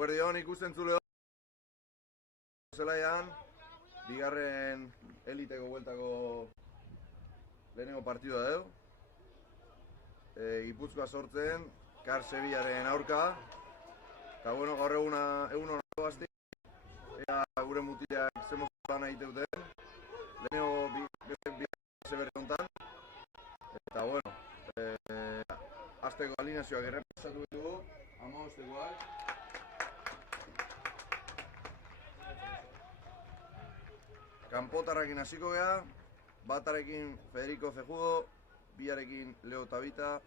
Eguerdion ikustentzule zelaian, bigarren eliteko bueltako lehenengo partidua dugu. Gipuzkoa sortzen, Kar Sevillaren aurka. Eta bueno, gaur egun hori basti, ea gure mutilak zemozuan egite duten. Lehenengo bigarren zeberri hontan. Eta bueno, azteko alineazioak errepasatu ditugu, 15-tekoak. Kanpotarrakin hasiko gea, batarekin Federico Cejudo, biarekin Leo Tabita,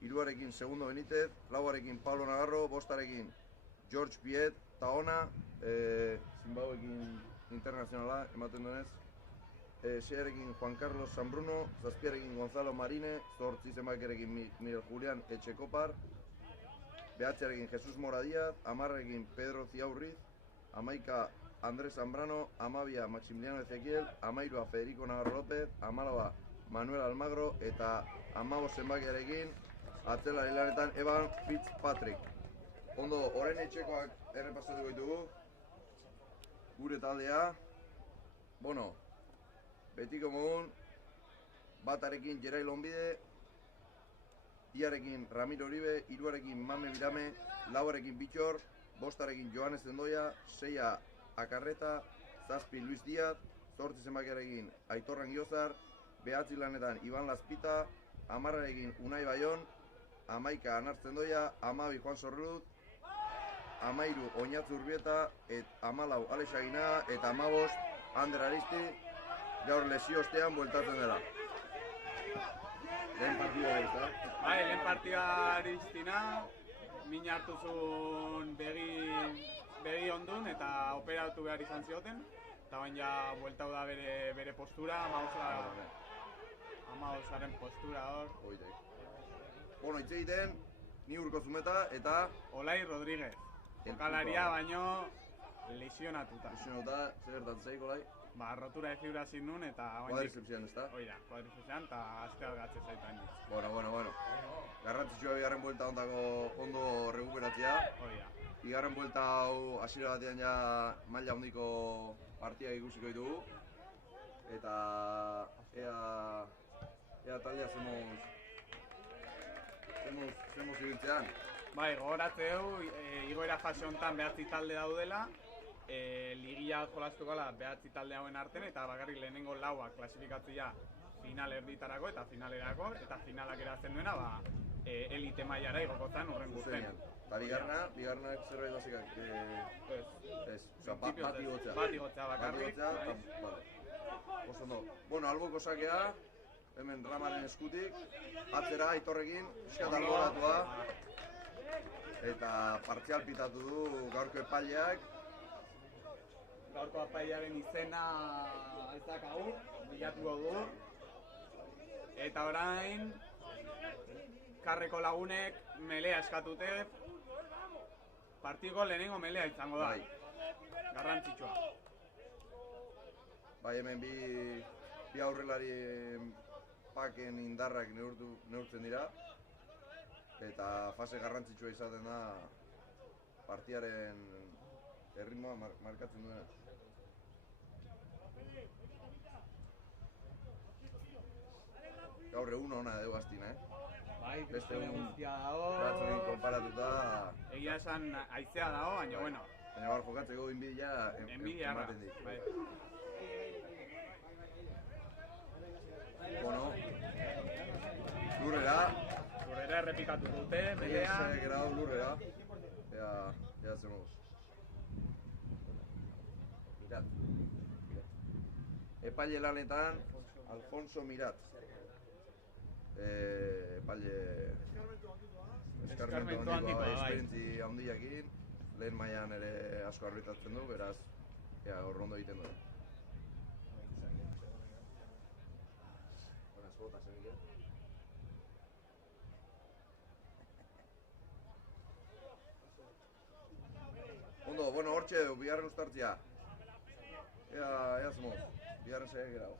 hiruarekin Segundo Benítez, lauarekin Pablo Nagarro, bostarekin George Piet, Taona, Zimbabweekin internazionala ematen duenez, seiarekin Juan Carlos San Bruno, zazpiarekin Gonzalo Marine, zortzi zenbakerekin Miguel Julián Etxekopar, behatziarekin Jesus Mora Díaz, hamarrekin Pedro Ziaurriz, hamaika Andrés Zambrano, amabia Maximiliano Ezequiel, amairua Federico Navarro López, amalaua Manuel Almagro eta amabos zenbakiarekin atzelari lanetan Evan Fitzpatrick. Ondo, orain etxekoak errepasatuko ditugu, gure taldea. Bueno, betiko modun, batarekin Gerai Lonbide, biarekin Ramiro Oribe, hiruarekin Mame Birame, lauarekin Bitxor, bostarekin Joanes Zendoia, seia Akarreta, zazpi Luis Díaz, zortzi zenbakiarekin Aitor Angiozar, behatzi lanetan Iban Lazpita, hamarrarekin Unai Bayon, hamaika Anar Zendoia, hamabi Juan Sorruz, hamairu Oñatzu Urbieta, hamalau Alex Aginaga eta hamabost Ander Aristi, gaur lesio ostean bueltatzen dela. Lehen partida da, bai, lehen partida Aristina, min hartu zuen begi ondun eta operatu behar izan zioten, eta bain ja bueltau da bere postura, amabosaren postura hor. Bueno, hitz egiten, ni Urko Zumeta eta Olai Rodríguez, jokalaria baino lesionatuta. Lesionatuta, zer gertatzen zaik, Olai? Ba, rotura de fibra zin nun eta... Kuadrizepsian, ezta? Oida, kuadrizepsian eta azte algatze zaitu hain. Bueno. Garrantzitsua bigarren buelta ondo rekuperatzea. Oida. Bigarren buelta hau hasiera batean ja maila handiko partidak ikusiko ditugu. Eta ea taldea zemoz ibiltzean. Bai, gogoratzeu, igoera fase honetan behatzi talde daudela. Ligia jolastuko gala behatzi talde hauen arten eta bakarrik lehenengo laua klasifikatzea final erditarako eta finalerako eta finalak erazten duena elite mailara igoko zen urren guztien. Eta bigarrenak zerbait bazikak? Ez, bat igotzea bakarrik. Osondo. Bueno, alboko sakea, hemen Ramaren eskutik, atzera Aitorrekin, piskat alboratua eta partzial pitatu du gaurko epaileak. Gaurko apaiaren izena ez dakagu, bilatuko du. Eta orain, Karreko lagunek melea eskatute, partiko lehenengo melea izango da. Garrantzitsua. Bai, hemen bi aurrelari paken indarrak neurtzen dira. Eta fase garrantzitsua izaten da partiaren erritmoa markatzen duena. Gaur egun hona dugu aztina, Bai, beste guztia dago. batzukin konparatuta... Egia esan haizea dago, baina bueno. Baina gaur jokatzeko enbidia ematen dit. Bai. Bueno, lurrera. Lurrera errepikatu dute, melea. Lurrera. Ea zemoz. Mirat. Epaile lanetan, Alfonso Mirat. Epaile eskarmentu handikoa, esperientzi handiakin, lehen mailan ere asko arbitratzen du, beraz, hor ondo egiten du. Ondo, bueno, hortxe du, bigarren ustartzia. Ea zemoz, bigarren saiak erago.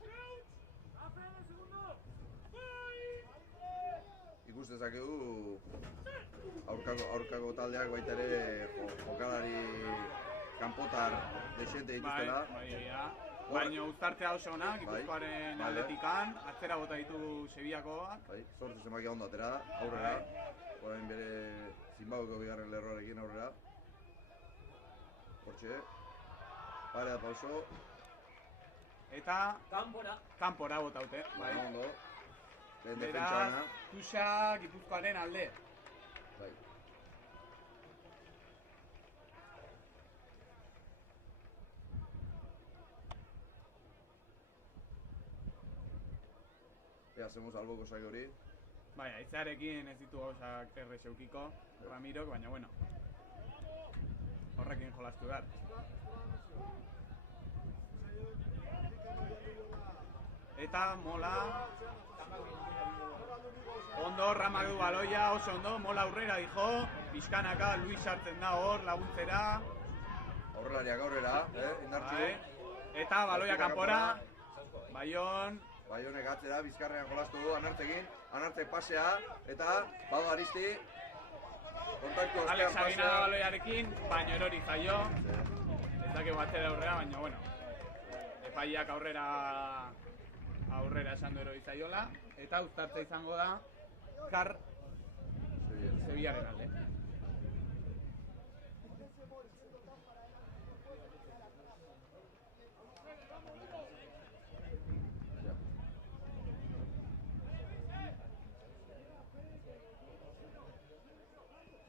ikus dezakegu aurkako taldeak baita ere jokalari kanpotar desente dituztela. Baina uztartzea oso ona, Gipuzkoaren atletikan, atzera bota ditu Sevillakoak. Zortzu zenbakia ondo atera, aurrera. Orain bere Zimbabweko bigarren lerroarekin aurrera. Hortxe, parea pauso. Eta kanpora botaute. Ondo. Beraz, Tuxa Gipuzkoaren alde. Hacemos alboko saio hori. Bai, aitzarekin ez ditu gauzak errez eukiko, Ramirok, baina bueno. Horrekin jolastu behar. Eta mola. Ondo, Ramak du baloia, oso ondo, mola aurrera dijo. Pixkanaka, Luis sartzen da hor, laguntzera. Aurrelariak aurrera, indartxu. Eta baloia kanpora. Baionek atzera, bizkarrean jolastu du, Anartzek pasea, eta badu Aristi, kontaktu ostean pasea. Alex Sabina da baloiarekin, baino erori zaio. Ez dakegu atzera aurrera, baina bueno. Epaiak aurrera esan du erori zaiola. Eta uztartza izango da, Kar Sevillaren alde.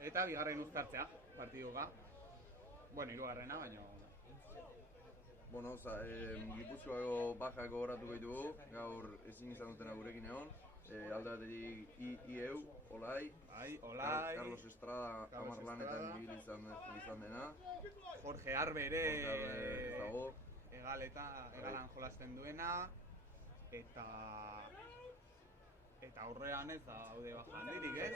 Eta bigarren uztartzea, partiduga. Bueno, hirugarrena, baina... Bueno, Gipuzkoako bajak gogoratuko ditugu, gaur ezin izan dutena gurekin egon. Aldaterik IEU, Olai, Carlos Estrada, Amar lanetan ibili izan dena. Jorge Arbe ere egalan jolasten duena. Eta aurrean ez daude baja handirik, ez?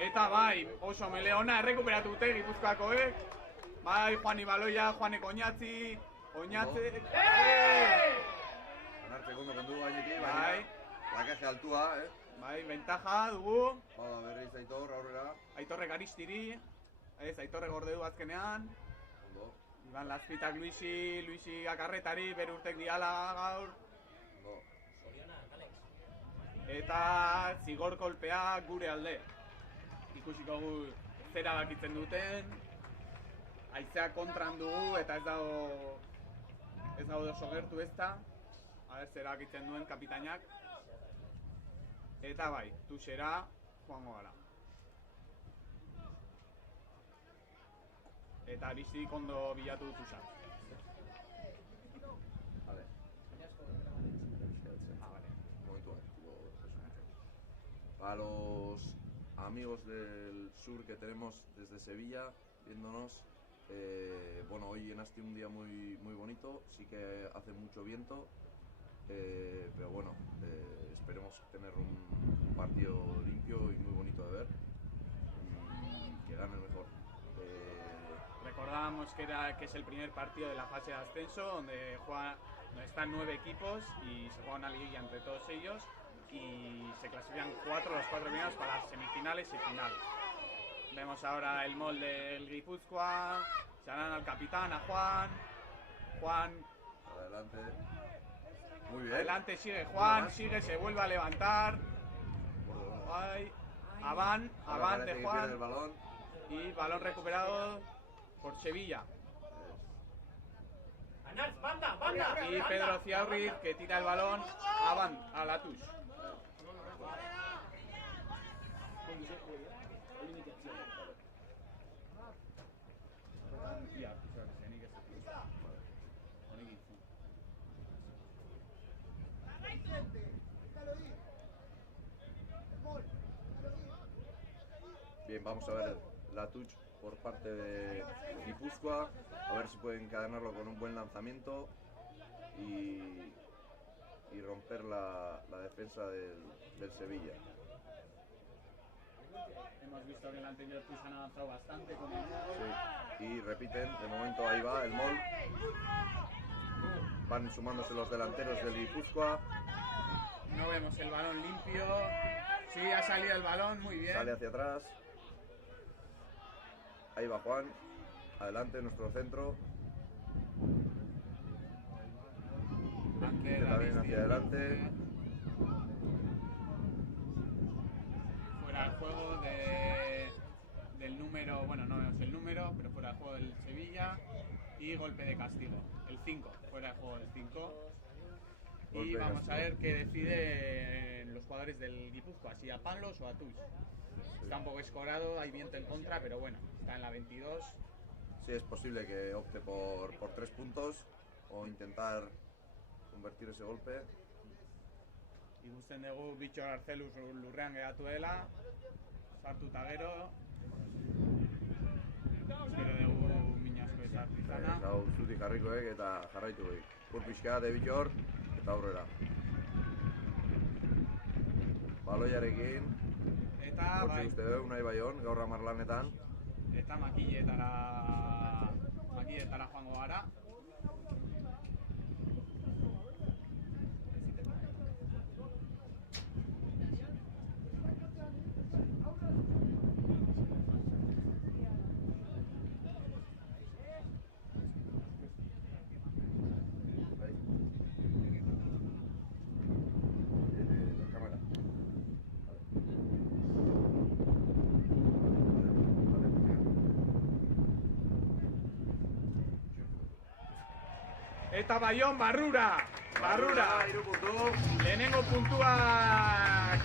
Eta bai, oso meleona, errekuperatu dute Gipuzkoakoek. Bai, Juani baloia, Juanek Oñatzi. Anartzek ondo kendu gainetik, baina lakaje altua, Bai, ventaja dugu. Bada berriz Aitor, aurrera. Aitorrek Aristiri. Ez, Aitorrek gorde du azkenean. Ondo. Iban Lazpitak Luisi Akarretari, bere urtek diala gaur. Ondo. Eta zigor kolpea gure alde. Ikusiko gu zera bakitzen duten. Haizea kontran dugu eta ez dago oso gertu ez da. Zera bakitzen duen kapitainak. Eta bai, Tuxera joango gara. Eta Aristik ondo bilatu du Tuxa. Vale. Para los amigos del sur que tenemos desde Sevilla viéndonos, bueno, hoy en Asti un día muy bonito, sí que hace mucho viento, pero bueno, esperemos tener un partido limpio y muy bonito de ver y que gane el mejor. Recordábamos que es el primer partido de la fase de ascenso donde están 9 equipos y se juega una liguilla entre todos ellos y se clasifican los 4 primeros para las semifinales y final. Vemos ahora el molde del Guipúzcoa, se harán al capitán, a Juan. Adelante. Muy bien. Adelante sigue Juan, se vuelve a levantar. Ay, Aván de Juan. El balón. Y balón recuperado por Sevilla. Y Pedro Ciaurriz que tira el balón a Latux. Bien, vamos a ver Latux por parte de Guipúzcoa, a ver si pueden encadenarlo con un buen lanzamiento y romper la defensa del Sevilla. Hemos visto que en el anterior Tuxa han avanzado bastante con el mol. Sí, y repiten, de momento ahí va el mol. van sumándose los delanteros del Guipúzcoa. No vemos el balón limpio. Sí, ha salido el balón, muy bien. Sale hacia atrás. Ahí va Juan. Adelante, nuestro centro. También hacia adelante. Fuera el juego del número, bueno, no vemos el número, pero fuera el juego del Sevilla. Y golpe de castigo, el 5, fuera el juego del 5. Y vamos a ver qué deciden los jugadores del Guipúzcoa, si a Panlos o a Tuix. Está un poco escorado, hay viento en contra, pero bueno, está en la 22. Sí, es posible que opte por 3 puntos o intentar convertir ese golpe. Ikusten dugu Bitxor Arcelus lurrean geratu dela, sartuta gero. Espero dugu minasko ez hartizana. Hau zutik jarrikoek eta jarraitu goi. Ur pixka de Bitxor eta aurrera. Baloiarekin. Eta Hortxe uste dugu, nahi baion, gaur 10 lanetan. Eta makiletara joango gara. Eta Baion barrura! Hiru puntu. Lehenengo puntuak!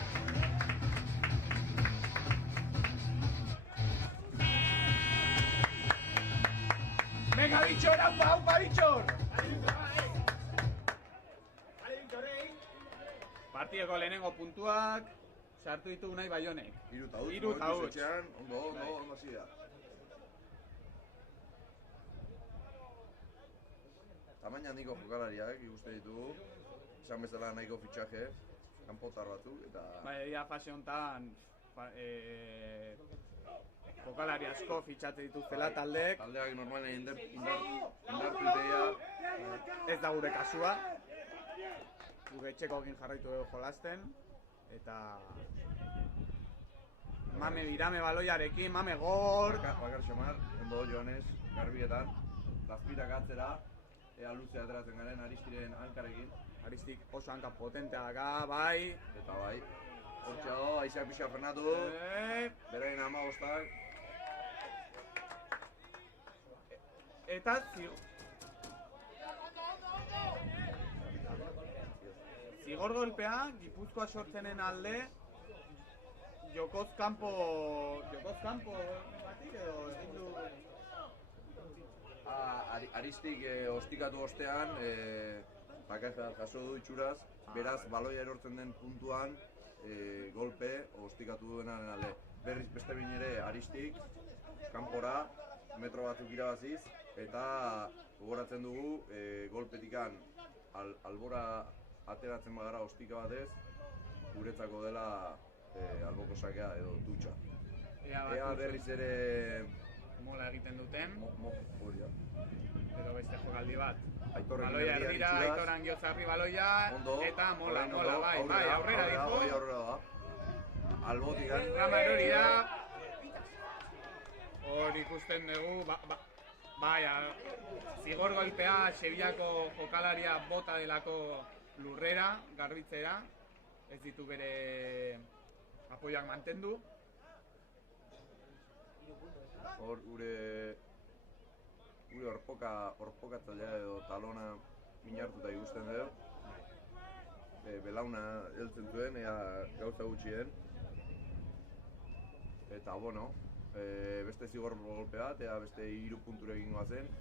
Venga, Bitxor, aupa, Bitxor! Partideko lehenengo puntuak sartu ditugu nahi Baionek. Hiru eta huts. Ondo hasi da. Tamaina handiko jokalariak ikusten ditugu, esan bezala nahiko fitxaje, kanpotar batzuk, eta... Bai, egia fase honetan jokalari asko fitxate dituztela taldeek. Taldeak normalen indartu iteia. Ez da gure kasua. Gure etxekoekin jarraitu dugu jolasten. Eta... Mame birame baloiarekin, mame gor! Bakar xamar, ondo joanez, garbietan, lazpirak atzera. Ea luze ateratzen garen Aristiren hankarekin. Aristik oso hanka potentea daka, bai. Eta bai. Hortxe dago, aizeak pixka frenatu. Berain 15. Eta zigor golpea, Gipuzkoa sortzenen alde, jokoz kanpo batik edo egin du... Aristik ostikatu ostean, bakar jaso du itxuraz, beraz baloia erortzen den puntuan golpe ostikatu duenaren alde. Berriz beste behin ere Aristik, kanpora, metro batzuk irabaziz, eta gogoratzen dugu golpetikan albora ateratzen bagara ostika batez, guretzako dela alboko sakea edo dutxa. Ea berriz ere... mola egiten duten. Hori da. Edo beste jokaldi bat. Baloia erdira, Aitor Angiozarri baloia, eta mola, bai, aurrera dijo. Aurrera da. Albotikan. Rama erori da. Hor ikusten dugu, bai, zigor golpea, Sevillako jokalaria bota delako lurrera, garbitzera. Ez ditu bere apoioak mantendu. Hor gure horpokatzailea edo talona minartuta ikusten dugu. Belauna heltzen duen, ea gauza gutxien. Eta, bueno, beste zigor golpe bat, ea beste 3 punture egingo zen.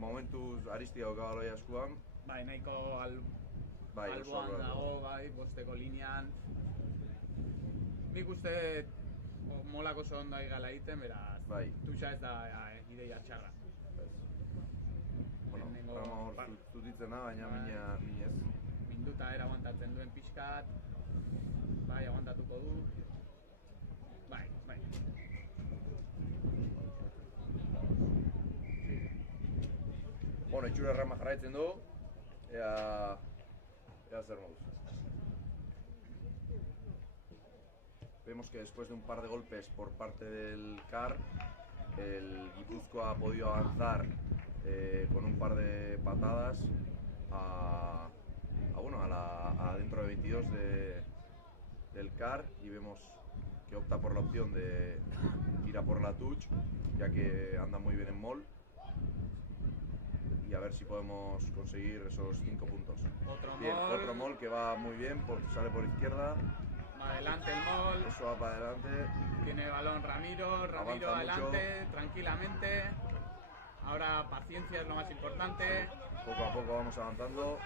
Momentuz Aristia dauka baloia eskuan. Bai, nahiko alboan dago, bai, bosteko linean. Nik uste molako oso ondo egala egiten, beraz, tuxa ez da ideia txarra. Bueno, Rama hor zutitzen da, baina minez. Minduta aguantatzen duen pixkat, bai, aguantatuko du. Bai. Bueno, itxura Rama jarraitzen du. ea zer moduz. Vemos que después de un par de golpes por parte del CAR, el Guipúzcoa ha podido avanzar con un par de patadas dentro de 22 del CAR, y vemos que opta por la opción de ir a por la touch, ya que anda muy bien en mall, y a ver si podemos conseguir esos 5 puntos. Otro mall que va muy bien, sale por izquierda. Adelante el mall. Eso va para adelante. Tiene balón Ramiro adelante, tranquilamente. Ahora paciencia es lo más importante. Poco a poco vamos avanzando.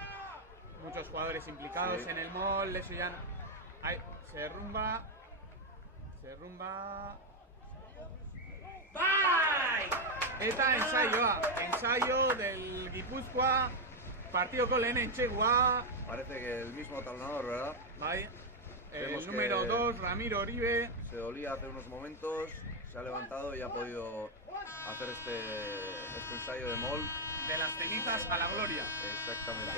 Muchos jugadores implicados en el mall. Eso ya... Ay, se derrumba. Eta ensayo del Guipúzcoa. Partido con Lehenentzegua. Parece que el mismo talonador, ¿verdad? Vale. El número 2, Ramiro Oribe. Se dolía hace unos momentos, se ha levantado y ha podido hacer este ensayo de mall. De las cenizas a la gloria. Exactamente.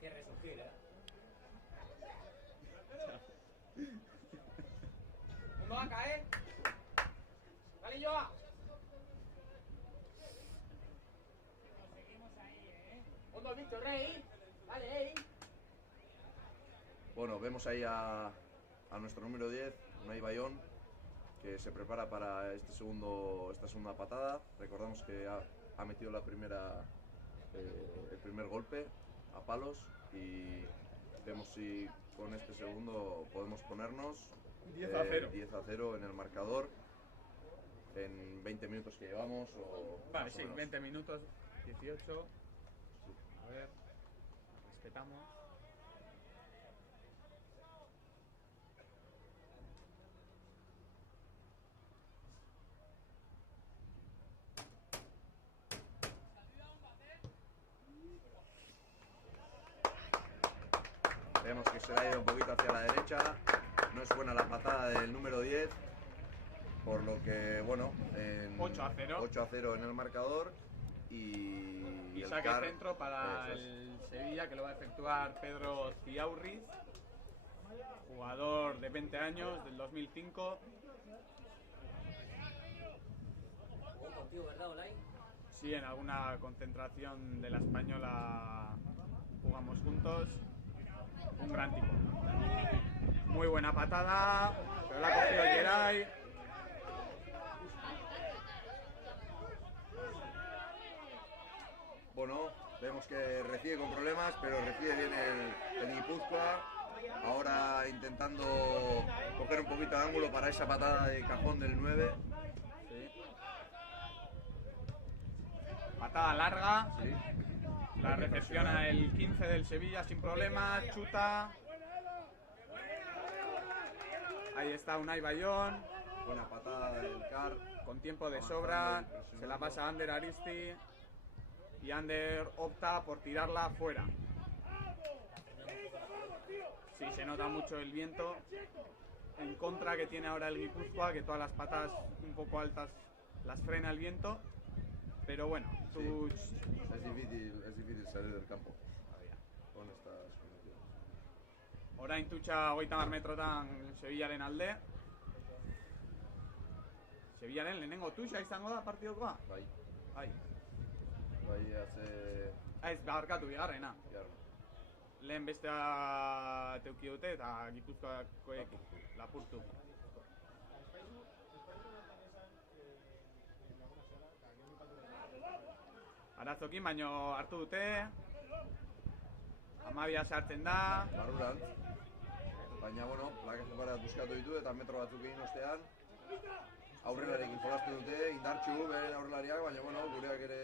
Qué resurgir, ¿Cómo va a caer? Vale, yo. Hondo Víctor Rey. Vale, Bueno, vemos ahí a nuestro número 10, Unai Bayón, que se prepara para esta segunda patada. Recordamos que ha metido el primer golpe a palos, y vemos si con este segundo podemos ponernos 10-0 en el marcador en 20 minutos que llevamos. Vale, sí, 20 minutos, 18. A ver, respetamos. Vemos que se le ha ido un poquito hacia la derecha. No es buena la patada del número 10, por lo que, bueno, 8-0 en el marcador. Y el saque centro para el Sevilla, que lo va a efectuar Pedro Ciaurriz, jugador de 20 años, del 2005. ¿Jugó contigo, verdad, Olay? Sí, en alguna concentración de la Española jugamos juntos. Un gran tipo. Muy buena patada, pero la ha cogido Geray. Bueno, vemos que recibe con problemas, pero recibe bien el Guipúzcoa. Ahora intentando coger un poquito de ángulo para esa patada de cajón del 9. Sí. Patada larga. Sí. La recepciona el 15 del Sevilla sin problemas. Chuta. Ahí está Unai Bayón. Buena patada del CAR. Con tiempo de sobra. Se la pasa a Ander Aristi. Y Ander opta por tirarla fuera. Sí, se nota mucho el viento en contra que tiene ahora el Guipúzcoa, que todas las patas un poco altas las frena el viento. Pero bueno, touch... Es difícil salir del campo con estas condiciones. Orain tutxa 30 metrotan Sevillaren alde. Sevillaren lehenengo tuxa izango da partidokoa? Bai. Bai. Bai, hace... Ez, barkatu bigarrena. Lehen bestea teuki dute eta Gipuzkoakoek lapurtu. Arazokin baino hartu dute. Amabia sartzen da. Barrurantz. Baina, bueno, plakak bat buskatu ditu eta metro batzuk egin ostean aurrelarekin jolastu dute, indartxu beren aurrelariak, baina, bueno, gureak ere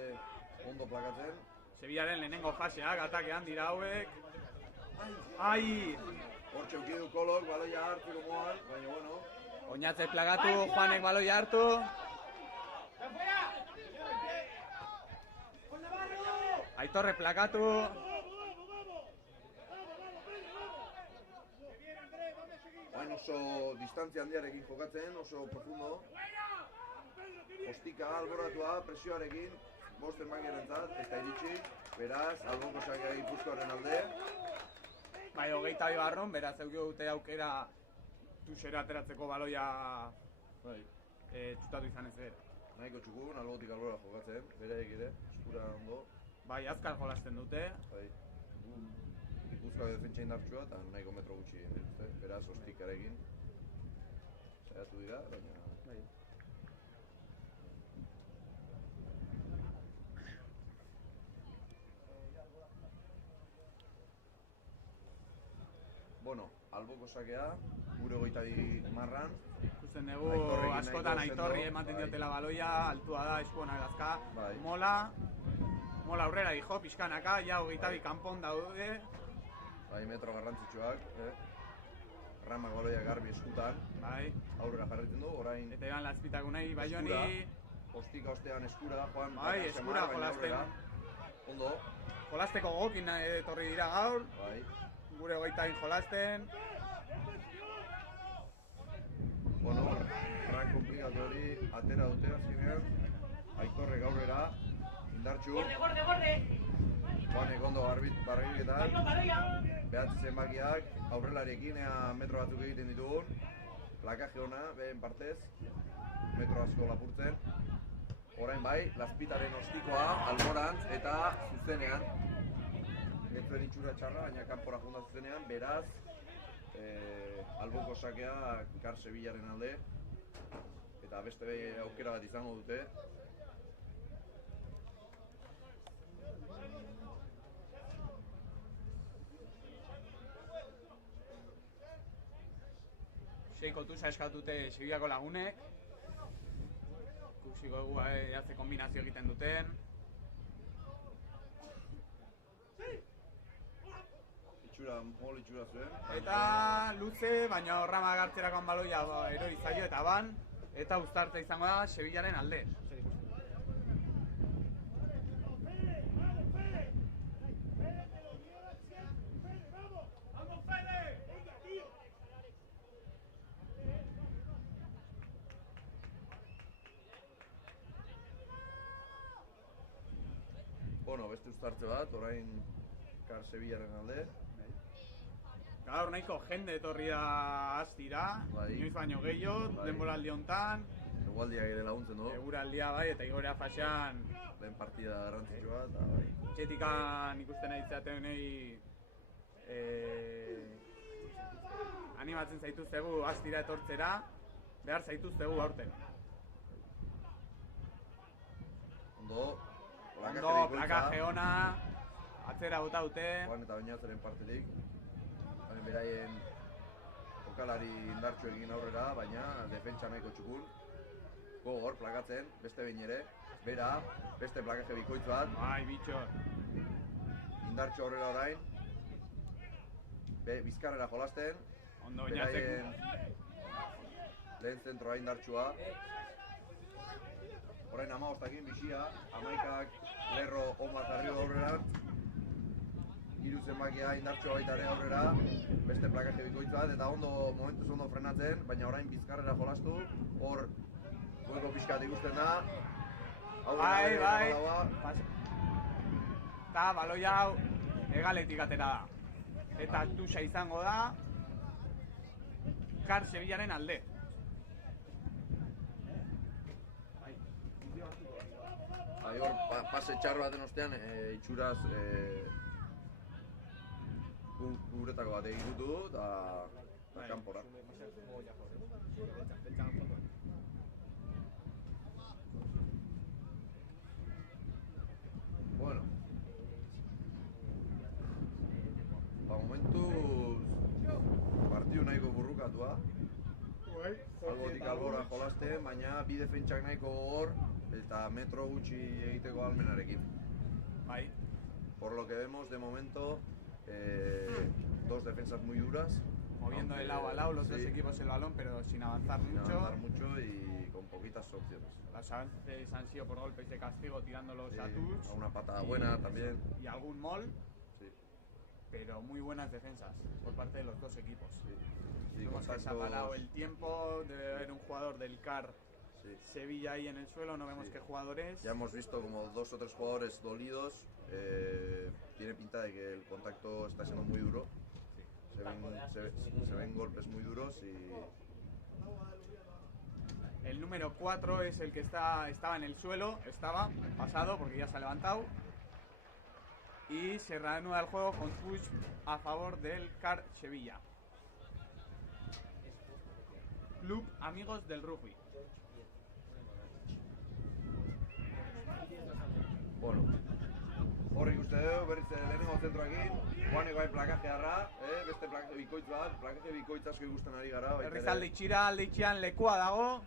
ondo plakatzen. Sevillaren lehenengo faseak, atakean dira hauek. Ai! Hortxe ukidu Kolok, baloia hartu gomoan, baina, bueno. Oñatzez plagatu, Juanek baloia hartu. Aitorre plakatu. Baina oso distantzia handiarekin jokatzen, oso profundo. ostika alboratua presioarekin, bosten makiarentzat, ez da iritsi, beraz, alboko sakea Gipuzkoaren alde. Bai, 22 barron, beraz, eukio dute aukera tuxera ateratzeko baloia txutatu izan ez bera. Nahiko txukun, albotik albora jokatzen, bereik ere, eskura ondo. Bai, azkar jolasten dute. Bai, Gipuzkoa defentsa indartsua eta nahiko metro gutxi egin dituzte, beraz, ostikarekin. Saiatu dira, baina... Bai. Bueno, alboko sakea, gure 22 marran. Ikusten dugu askotan Aitorri ematen diotela baloia, altua da, eskuonak dazka. Bai. Mola aurrera dijo, pixkanaka, ja 22 kanpon daude. Bai, metro garrantzitsuak, Ramak baloia garbi eskutan. Bai. Aurrera jarretzen du, orain... Eta iban lazpitakunei, Baioni... Ostika ostean eskura, Juan... Bai, eskura jolasten. Ondo. Jolasteko gokin etorri dira gaur. Bai. Gure 22 jolasten. Bueno, ran komplikatu hori atera dute azkenean. Aitorrek aurrera, indartxu. Gorde! Juanek ondo barriketan. Behatzi zenbakiak, aurrelariekin ea metro batzuk egiten ditugun. Plakaje ona, behen partez. Metro asko lapurtzen. Orain bai, lazpitaren ostikoa, alborantz eta zuzenean. Ez zuen itxura txarra, baina kanpora junda zuzenean, beraz, alboko sakea Kar Sevillaren alde, eta beste aukera bat izango dute. Seiko tusa eskatute Sevillako lagunek. Ikusiko dugu jatze kombinazio egiten duten. Mol itxura zuen. Eta luze, baina Ramak hartzerakoan baloia erori zaio eta ban. Eta uztartza izango da Sevillaren alde. Bueno, beste uztartze bat, orain Kar Sevillaren alde. Gaur nahiko jende etorri da astira, inoiz baino gehiago, denboraldi hontan. Egualdiak ere laguntzen du. Eguraldia bai, eta igorea fasean. Lehen partida garrantzitsua eta bai. Txetikan ikusten nahi izateunei animatzen zaituztegu astira etortzera, behar zaituztegu aurten. Ondo, plakaje ona, atzera bota dute. Juan eta Oinatzeren partetik. Beraien jokalari indartsu egin aurrera, baina defentsa nahiko txukun. Gogor, plakatzen, beste behin ere. Bera, beste plakaje bikoitz bat. Bai, bitxor. Indartsu aurrera orain. Bizkarrera jolasten. Ondo Oinatzek. Lehen zentroa indartsua. Orain 15-akin bizia, 11-ak lerro on bat arriba aurrera. Hiru zenbakia indartsua baita ere aurrera, beste plakaje bikoitz bat, eta momentuz ondo frenatzen, baina orain bizkarrera jolastu, hor goiko pixkat ikusten da. Bai. Eta baloia hau hegaletik atera da. Eta tuxa izango da Kar Sevillaren alde. Hor, pase txarro baten ostean, itxuraz guretako bat egin dutu eta kanpora. Bueno. Momentuz partidu nahiko burrukatua. Albotik albora jolasten, baina bi defentsak nahiko gogor eta metro gutxi egiteko almenarekin. Bai. Por lo que vemos de momento, dos defensas muy duras. Moviendo de lado a lado los dos equipos el balón, pero sin avanzar mucho y con poquitas opciones. Las avances han sido por golpes de castigo tirándolos a touch. A una patada buena también. Y algún mol. Sí. Pero muy buenas defensas por parte de los dos equipos. Sí, Vemos que se ha parado el tiempo, debe haber un jugador del CAR Sí. Sevilla ahí en el suelo, no vemos Sí. qué jugador es. Ya hemos visto como 2 o 3 jugadores dolidos. Tiene pinta de que el contacto está siendo muy duro. Se ven golpes muy duros y El número 4 es el que estaba en el suelo, pasado porque ya se ha levantado. Y se reanuda el juego con push a favor del CAR Sevilla. Club Amigos del Rugby. bueno. Horrik uste dugu, berriz lehenengo zentroekin, Juaneko hain plakaje harra, beste plakaje bikoitz bat, plakaje bikoitz asko ikusten ari gara. Berriz alde itxian lekua dago.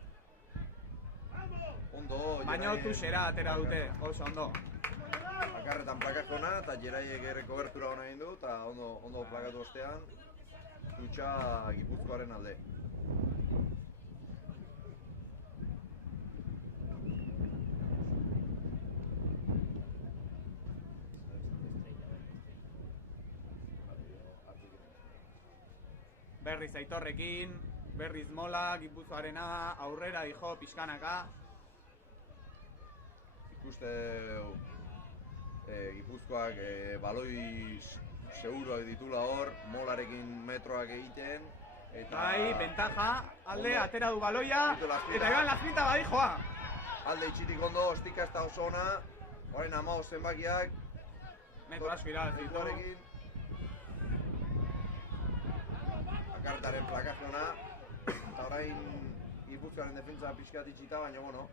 Ondo, Baina tusera atera dute, oso ondo. Bakarretan plakaje ona, eta Jeraiek ere kobertura ona egin du, eta ondo plakatu ostean, tutxa Gipuzkoaren alde. Berriz Aitorrekin, berriz Mola, Gipuzkoarena, aurrera dijo, pixkanaka. Ikuste Gipuzkoak baloi seguruak ditula hor, Molarekin metroak egiten. Eta Bai, ventaja, alde, ondo. atera du baloia, Ditu Lazpita. eta Iban Lazpita badijoa. Alde itxitik ondo, ostika ez da oso ona, orain 15 zenbakiak, Metro asko irabazi ditu. Aitorrekin. Bakarretaren plakaje ona, eta orain Gipuzkoaren defentsa pixkat itxita, baina bueno,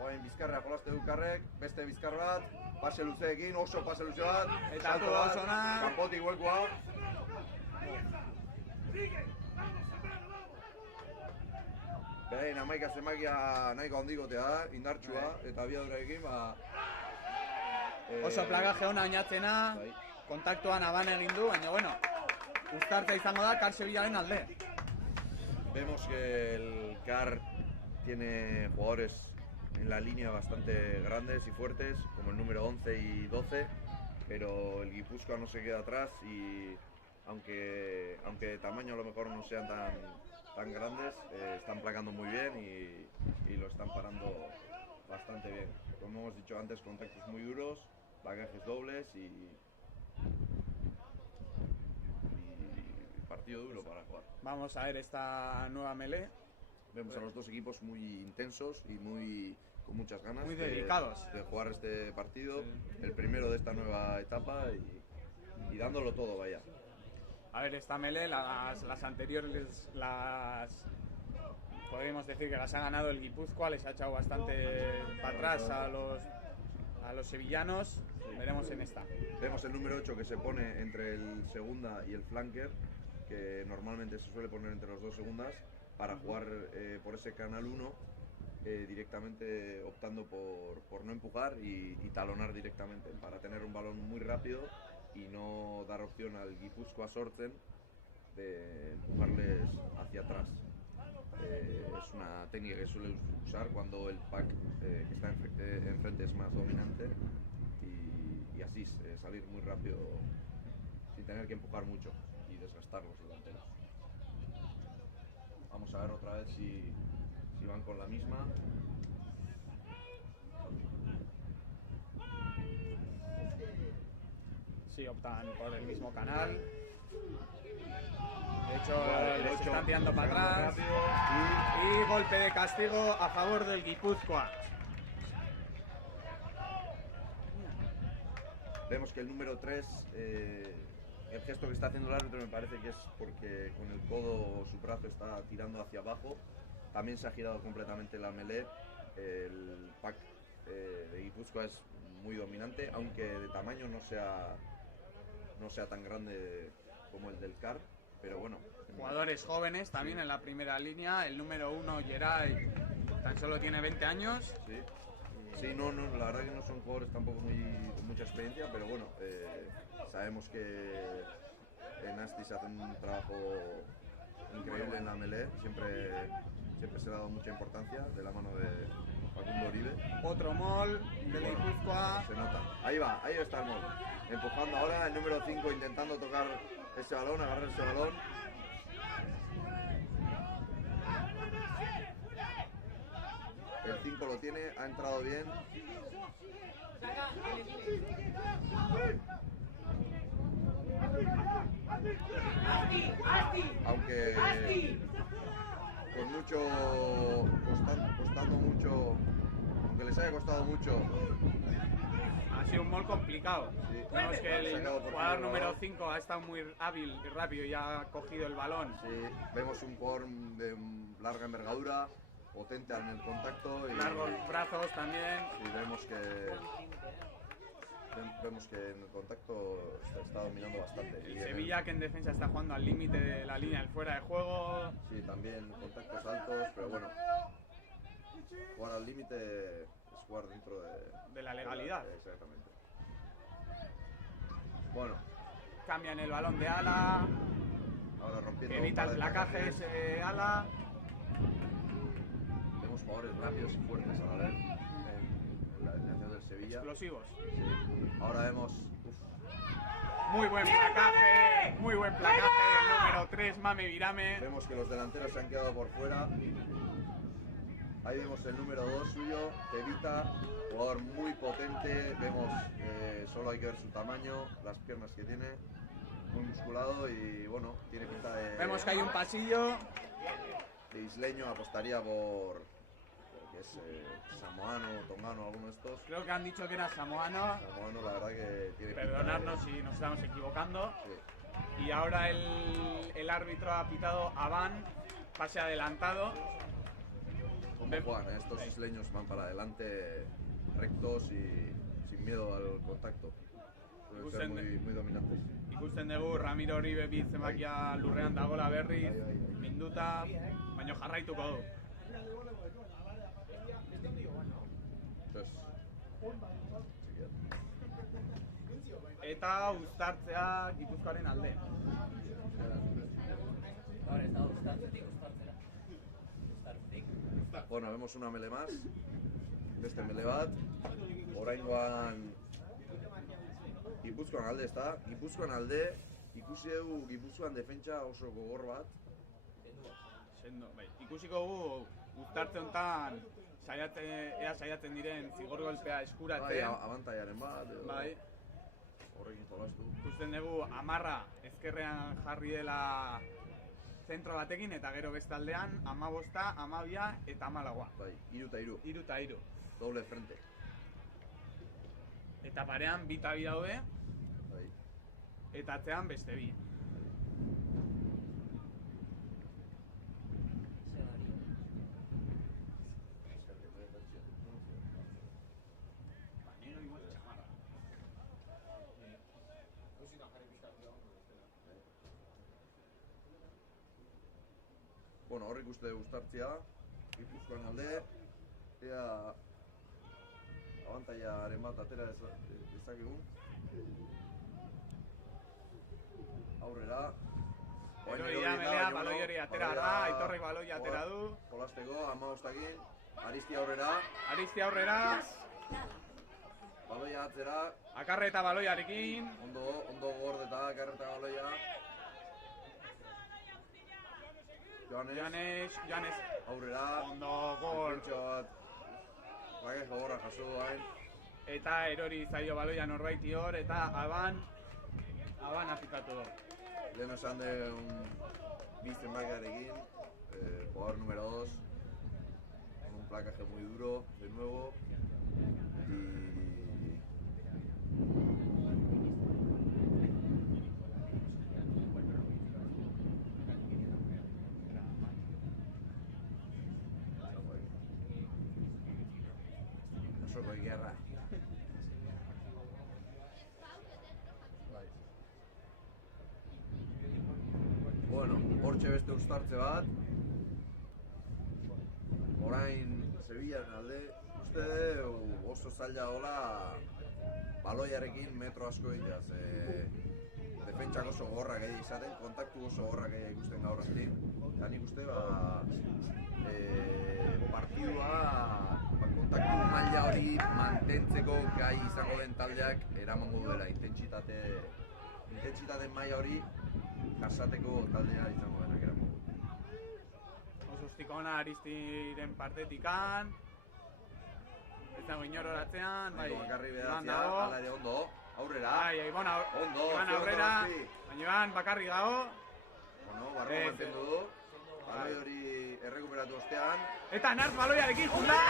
orain bizkarra jolazte du Karrek, beste bizkar bat, pase luzeekin, oso pase luze bat, Eta salto atua bat, oso ona. kanpotik huelkoa. Berain 11 zenbakia nahiko handikotea da, indartsua, eta abiadurarekin, Oso plagaje ona oinatzena, bai. kontaktuan aban egin du, baina bueno, uztartza izango da CAR Sevillaren alde. Vemos que el CAR tiene jugadores en la línea bastante grandes y fuertes, como el número 11 y 12, pero el Guipúzcoa no se queda atrás y aunque de tamaño a lo mejor no sean tan grandes, están placando muy bien y lo están parando bastante bien. Como hemos dicho antes, contactos muy duros, bagajes dobles y partido duro para jugar. Vamos a ver esta nueva melee. Vemos a los dos equipos muy intensos y con muchas ganas Muy dedicados. de jugar este partido, Sí. el primero de esta nueva etapa y dándolo todo, vaya. A ver, esta melee, las anteriores, podríamos decir que las ha ganado el Guipúzcoa, les ha echado bastante para atrás a los sevillanos. Veremos en esta. Vemos el número 8 que se pone entre el segunda y el flanker, que normalmente se suele poner entre los dos segundas, para jugar por ese canal 1, directamente optando por no empujar y talonar directamente, para tener un balón muy rápido y no dar opción al Gipuzkoa Sortzen de empujarles hacia atrás. Es una técnica que suele usar cuando el pack que está enfrente es más dominante y así salir muy rápido sin tener que empujar mucho y desgastar los delanteros. Vamos a ver otra vez si van con la misma. Sí, optan por el mismo canal. De hecho, Vale, el les 8 están tirando para sacando atrás. rápido Y golpe de castigo a favor del Guipúzcoa. Vemos que el número 3, el gesto que está haciendo el árbitro me parece que es porque con el codo su brazo está tirando hacia abajo. También se ha girado completamente la melee. El pack de Guipúzcoa es muy dominante, aunque de tamaño no sea tan grande como el del CAR, pero bueno. Jugadores jóvenes también en la primera línea. El número 1, Geray, tan solo tiene 20 años. Sí. Sí, no, la verdad que no son jugadores tampoco con mucha experiencia, pero bueno, sabemos que en Asti se hace un trabajo increíble en la melee, siempre se le ha dado mucha importancia de la mano de Facundo Oribe. Otro mol del Guipúzcoa. Se nota. Ahí está el mol. Empujando ahora el número 5, intentando tocar ese balón, agarrar ese balón. El tiempo lo tiene, ha entrado bien. Aunque con costando mucho, aunque les haya costado mucho. Ha sido un molt complicado. Sí. Vemos que el Sacado por jugador fuera, número ¿no? 5 ha estado muy hábil y rápido y ha cogido el balón. Sí, vemos un jugador de larga envergadura, potente en el contacto y Largos brazos también. sí, vemos que en el contacto está dominando bastante. El Y en Sevilla, que en defensa está jugando al límite de la línea del fuera de juego. sí, también contactos altos, pero bueno, jugar al límite es jugar dentro De la legalidad. Exactamente. Bueno, Cambian el balón de ala, ahora rompiendo. que evita un el par de placaje placajes. ese ala. Vemos jugadores rápidos y fuertes a la vez en la alineación del Sevilla. Explosivos. Sí. Ahora vemos. Muy buen placaje, muy buen placaje. El número 3, Mame Virame. Vemos que los delanteros se han quedado por fuera. Ahí vemos el número 2 suyo, Tevita, jugador muy potente. Vemos, solo hay que ver su tamaño, las piernas que tiene, muy musculado y bueno, tiene pinta de. Vemos que hay un pasillo. De isleño, apostaría por que es samoano, tongano, alguno de estos. Creo que han dicho que era samoano. Samoano, la verdad que tiene pinta Perdonadnos si nos estamos equivocando. Sí. Y ahora el árbitro ha pitado a Van, pase adelantado. ¿Cómo juegan? Estos isleños van para adelante rectos y sin miedo al contacto. Pueden ser muy dominantes. Ikusten dugu Ramiro Oribe bi zenbakia lurrean dagola berriz, minduta, baino jarraituko du. Entonces, Eta uztartzea Gipuzkoaren alde. bueno, vemos una mele más. Beste mele bat. Oraingoan Gipuzkoan alde ezta. Gipuzkoan alde ikusi dugu Gipuzkoan defentsa oso gogor bat. Sendo, bai, ikusiko dugu uztartze hontan saiatzen diren zigor golpea Bai, eskuratzen. abantaiaren bat edo Bai, horrekin jolastu. ikusten dugu Amarra ezkerrean jarri dela zentro batekin eta gero bestaldean 15, 12 eta 14. Bai, 3 eta 3. 3 eta 3. Doble frente. Eta parean bi eta bi daude Bai. eta atzean beste bi. Bueno, horrik uste uztartzea, Gipuzkoan alde, ea abantaiaren bat atera dezakegun. Aurrera. Erori da melea, baloi hori atera da, Aitorrek baloi atera du. Jolasteko, 15-ekin, Aristi aurrera, Aristi aurrera, baloia atzera, Akarre eta baloiarekin. ondo gordeta, karreta baloia. Joanes, Aurrera, ondo gol. defentsa bat, bakez gogorra jaso duain. Eta erori zaio baloia norbaiti hor, eta Aban apikatu du. Lehen esan de bi zenbakiarekin, jugador número 2, con un placaje muy duro, de nuevo, y oso de guerra. Bueno, hortxe beste uztartze bat. Orain Sevillaren alde, uste oso zaila hola baloiarekin metro asko egiteaz. Defentsak oso gogorrak egia izaten, kontaktu oso gogorrak egia ikusten gaur aztin. Eta nik uste partidua kontaktu maila hori mantentzeko gai izango den taldeak eramango duela intentsitate maila hori jasateko taldea izango denak eramango. Oso ustikona Aristiren partetikan. Ez dago inor horatzean, bai, Nahiko bakarri Iban bedatzea, dago. ala ere ondo, aurrera. Bai, Iban Ondo, Iban ondo, aurrera, Gazti. baina Iban bakarri dago. Bueno, barro Ez, mantendu du. Baloi hori errekuperatu ostean. Eta Narz baloiarekin junda!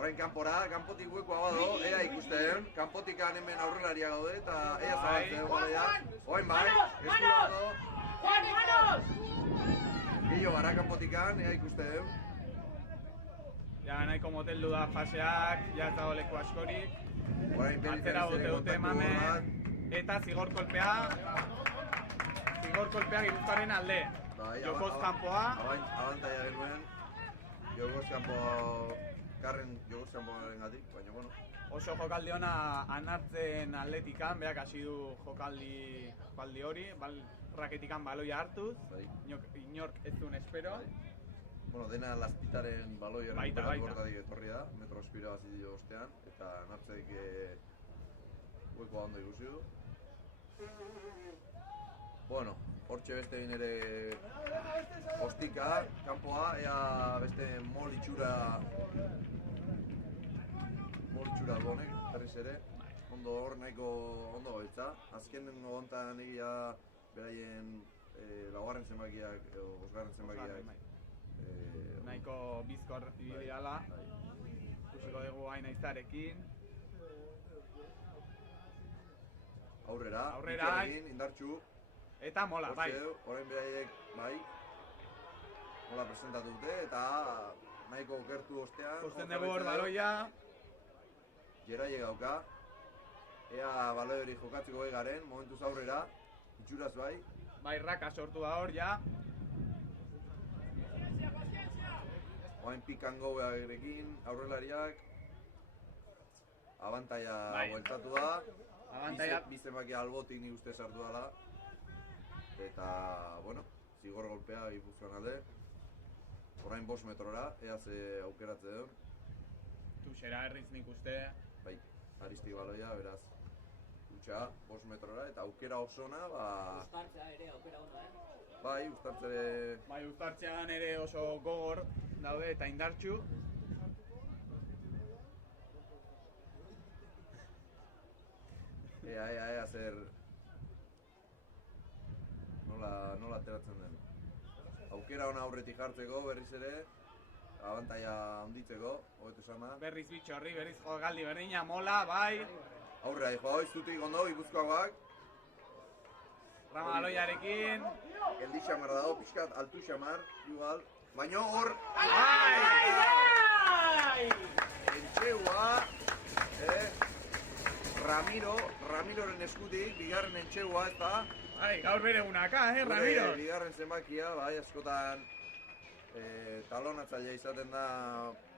Orain kanpora, kanpotik huekoa bado, ea ikusten, kanpotikan hemen aurrelaria gaude eta ea zabaltzen baloia. Oain bai, eskuratu. Gillo gara kanpotikan, ea ikusten. Ja, nahiko moteldu da faseak, ja ez dago leku askorik. Orain Atzera Benítez dute ere dute kontaktu emame, bat. eta zigor kolpea Gipuzkoaren alde. Bai, Jokoz kanpoa, abantaia genuen. Jokoz kanpoaren gatik, baina bueno. oso jokaldi ona anartzen atletikan, berak hasi du jokaldi hori, raketikan baloia hartuz, Bai. inork ez duen espero. Bueno, dena Laspitaren baloi Baita. horretatik etorri da, metro espira bazi dio ostean, eta nartzeik huekoa ondo ikusi du. Bueno, hortxe beste egin ere ostika, kanpoa, ea beste mol itxura bonek, berriz ere. Ondo hor nahiko ondo gabiltza. Azken hontan egia beraien laugarren zenbakiak, edo bosgarren zenbakiak. Nahiko bizkor ibideala, ikusiko dugu hain aizarekin. Aurrera, Aurrera, Bitxorekin, indartxu. Eta mola, bai. Orain beraiek, bai. Mola presentatu dute, eta nahiko okertu ostean. Posten dugu hor baloia. Jeraie gauka. Ea baloi hori jokatzeko garen, momentuz aurrera. Itxuraz bai. Bai, raka sortu da hor, ja. Oain pikan gobearekin, aurrelariak. Abantaia Bai. bueltatu da. Abantaia. Bizemaki albotik nik uste sartu dela. Eta, bueno, zigor golpea Gipuzkoan alde. Orain 5 metrora, ea ze aukeratze duen. Tuxera erriz nik uste. Bai, aristik baloia, beraz. Utsa, 5 metrora, eta aukera osona, ba... Uztartzea ere aukera ona, Bai, uztartzere... Bai, uztartzean ere oso gogor daude eta indartxu. Ea zer... Nola ateratzen den. Aukera ona aurretik jartzeko, berriz ere. Abantaia handitzeko, hobeto esana. Berriz bitxorri, berriz jogaldi berdina, mola, bai. Aurrera, jo, izutik ondo, Gipuzkoakoak. Rama baloiarekin. Geldi xamar dago, pixkat altu xamar, igual. Baina hor... Entxegua, Ramiroren eskutik, bigarren entxegua, ez da? Bai, gaur bere unaka, Ramiro? Bigarren zenbakia, bai, askotan talonatzailea izaten da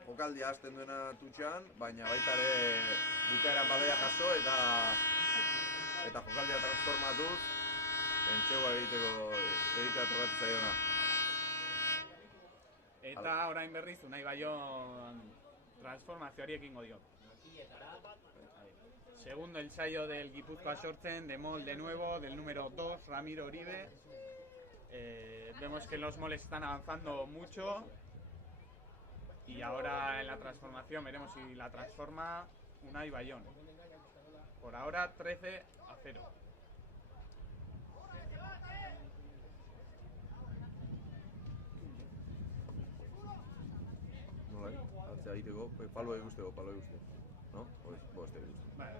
jokaldia hasten duena tutxan, baina baita ere bukaeran baloia jaso eta jokaldia transformatuz entxegua egitea tokatzen zaiona. Eta orain berriz, Unai Baion transformazioari ekingo dio. Segundo ensayo del Guipúzcoa Sortzen, de Mol de nuevo, del número 2, Ramiro Uribe. Vemos que los moles están avanzando mucho. Y ahora en la transformación veremos si la transforma Unai Baion. Por ahora 13-0. Nola, hartzea egiteko, palo egusteko, no? Boste egusteko. Vale.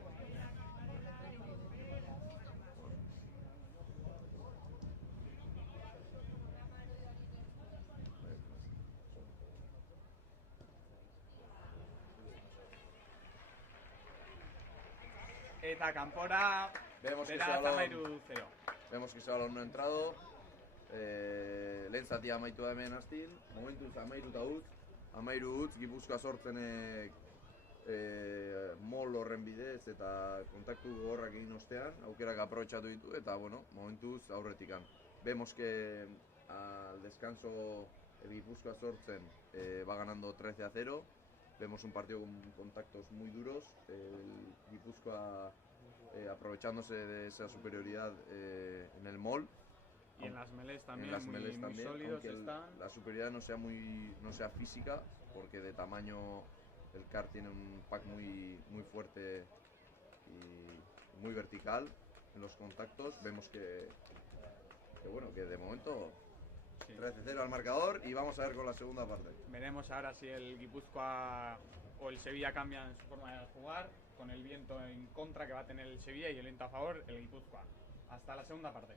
Eta kanpora, Vemos que beraz ese balón- 13-0. Vemos que ese balón no ha entrado. Lehen zatia amaitu da hemen hastin. Momentuz amairu eta utz. Amairu utz, Gipuzkoa Sortzenek mol horren bidez eta kontaktu gogorrak egin ostean, aukerak aprobetxatu ditu eta, bueno, momentuz aurretikan. Vemos que al descanso el Gipuzkoa Sortzen va ganando 13-0. Vemos un partido con contactos muy duros. El Gipuzkoa aprovechándose de esa superioridad en el mol. Y en las melés también, en las muy, melés muy también, sólidos aunque están. la superioridad no sea física, porque de tamaño el CAR tiene un pack muy fuerte y muy vertical en los contactos. Vemos que bueno, que de momento Sí. 13-0 al marcador y vamos a ver con la segunda parte. Veremos ahora si el Guipúzcoa o el Sevilla cambian su forma de jugar, con el viento en contra que va a tener el Sevilla y el viento a favor, el Guipúzcoa. Hasta la segunda parte.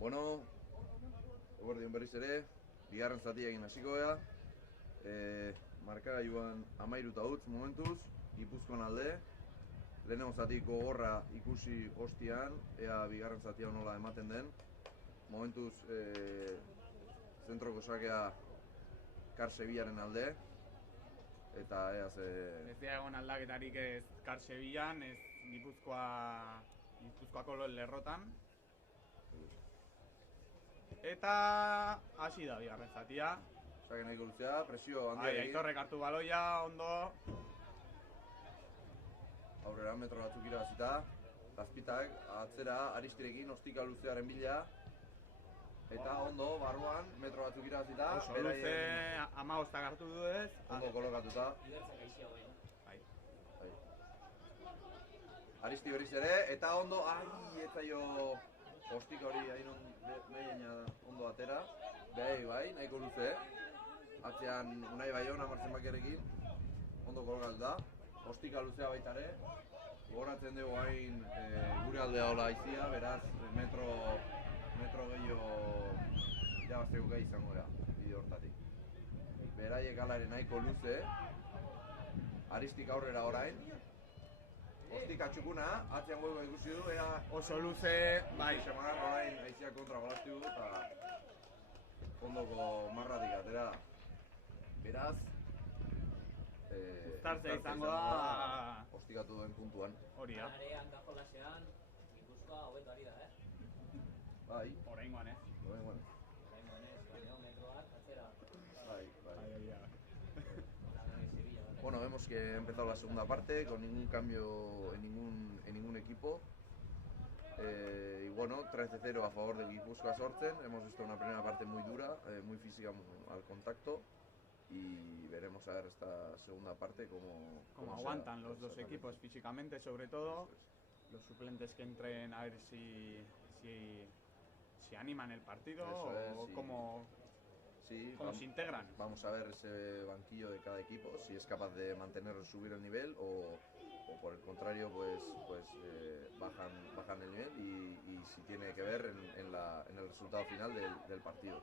Bueno, eguerdion berriz ere, bigarren zatia egin hasiko gea. Markagailuan 13 utz momentuz, Gipuzkoan alde. Lehenengo zatiko gogorra ikusi ostian, ea bigarren zatia nola ematen den. Momentuz, zentroko sakea Kar Sevillaren alde. Eta ea ze... Ez dira egon aldaketarik ez Kar Sevillan, ez Gipuzkoako lerrotan. Eta hasi da bigarren zatia. Sake nahiko luzea, presio handia egin. Aitorrek hartu baloia, ondo. Aurrera metro batzuk irabazita. Zazpitak, atzera, Aristirekin, ostika luzearen bila. Eta ondo, barruan, metro batzuk irabazita. Oso luze, 15 hartu du ez. Ondo kolokatuta. Bai. Aristi berriz ere, eta ondo, ez zaio ostika hori hain ondo atera. Bai, nahiko luze. Atzean Unai Baiona martzen bakerekin. Ondo kolokatuta. Ostika luzea baita ere. Gogoratzen dugu hain gure aldea hola aizia, beraz metro gehiago irabazteko gai izango da, bide hortatik. Beraiek alare nahiko luze. Aristik aurrera orain. Ostika txukuna, atzean goiko ikusi du, ea... Oso luze, bai. Semanar orain aiziak kontra golazti du, eta ondoko marratik atera. Beraz, Uztartzea izango da... Ostikatu duen puntuan. Hori da. Arean da jolasean, Gipuzkoa hobeto ari da, Bai. Oraingoan ez. Oraingoan. Baina metroak atzera. Bai. La de Sevilla. Bueno, vemos que ha empezado la segunda parte con ningún cambio en ningún equipo. Y bueno, 13-0 a favor del Gipuzkoa Sortzen. Hemos visto una primera parte muy dura, muy física al contacto. Y veremos a ver esta segunda parte cómo aguantan los dos equipos físicamente, sobre todo. Los suplentes que entren a ver si animan el partido o sí. cómo se integran. Vamos a ver ese banquillo de cada equipo, si es capaz de mantener o subir el nivel o por el contrario pues bajan el nivel y si tiene que ver en el resultado final del partido.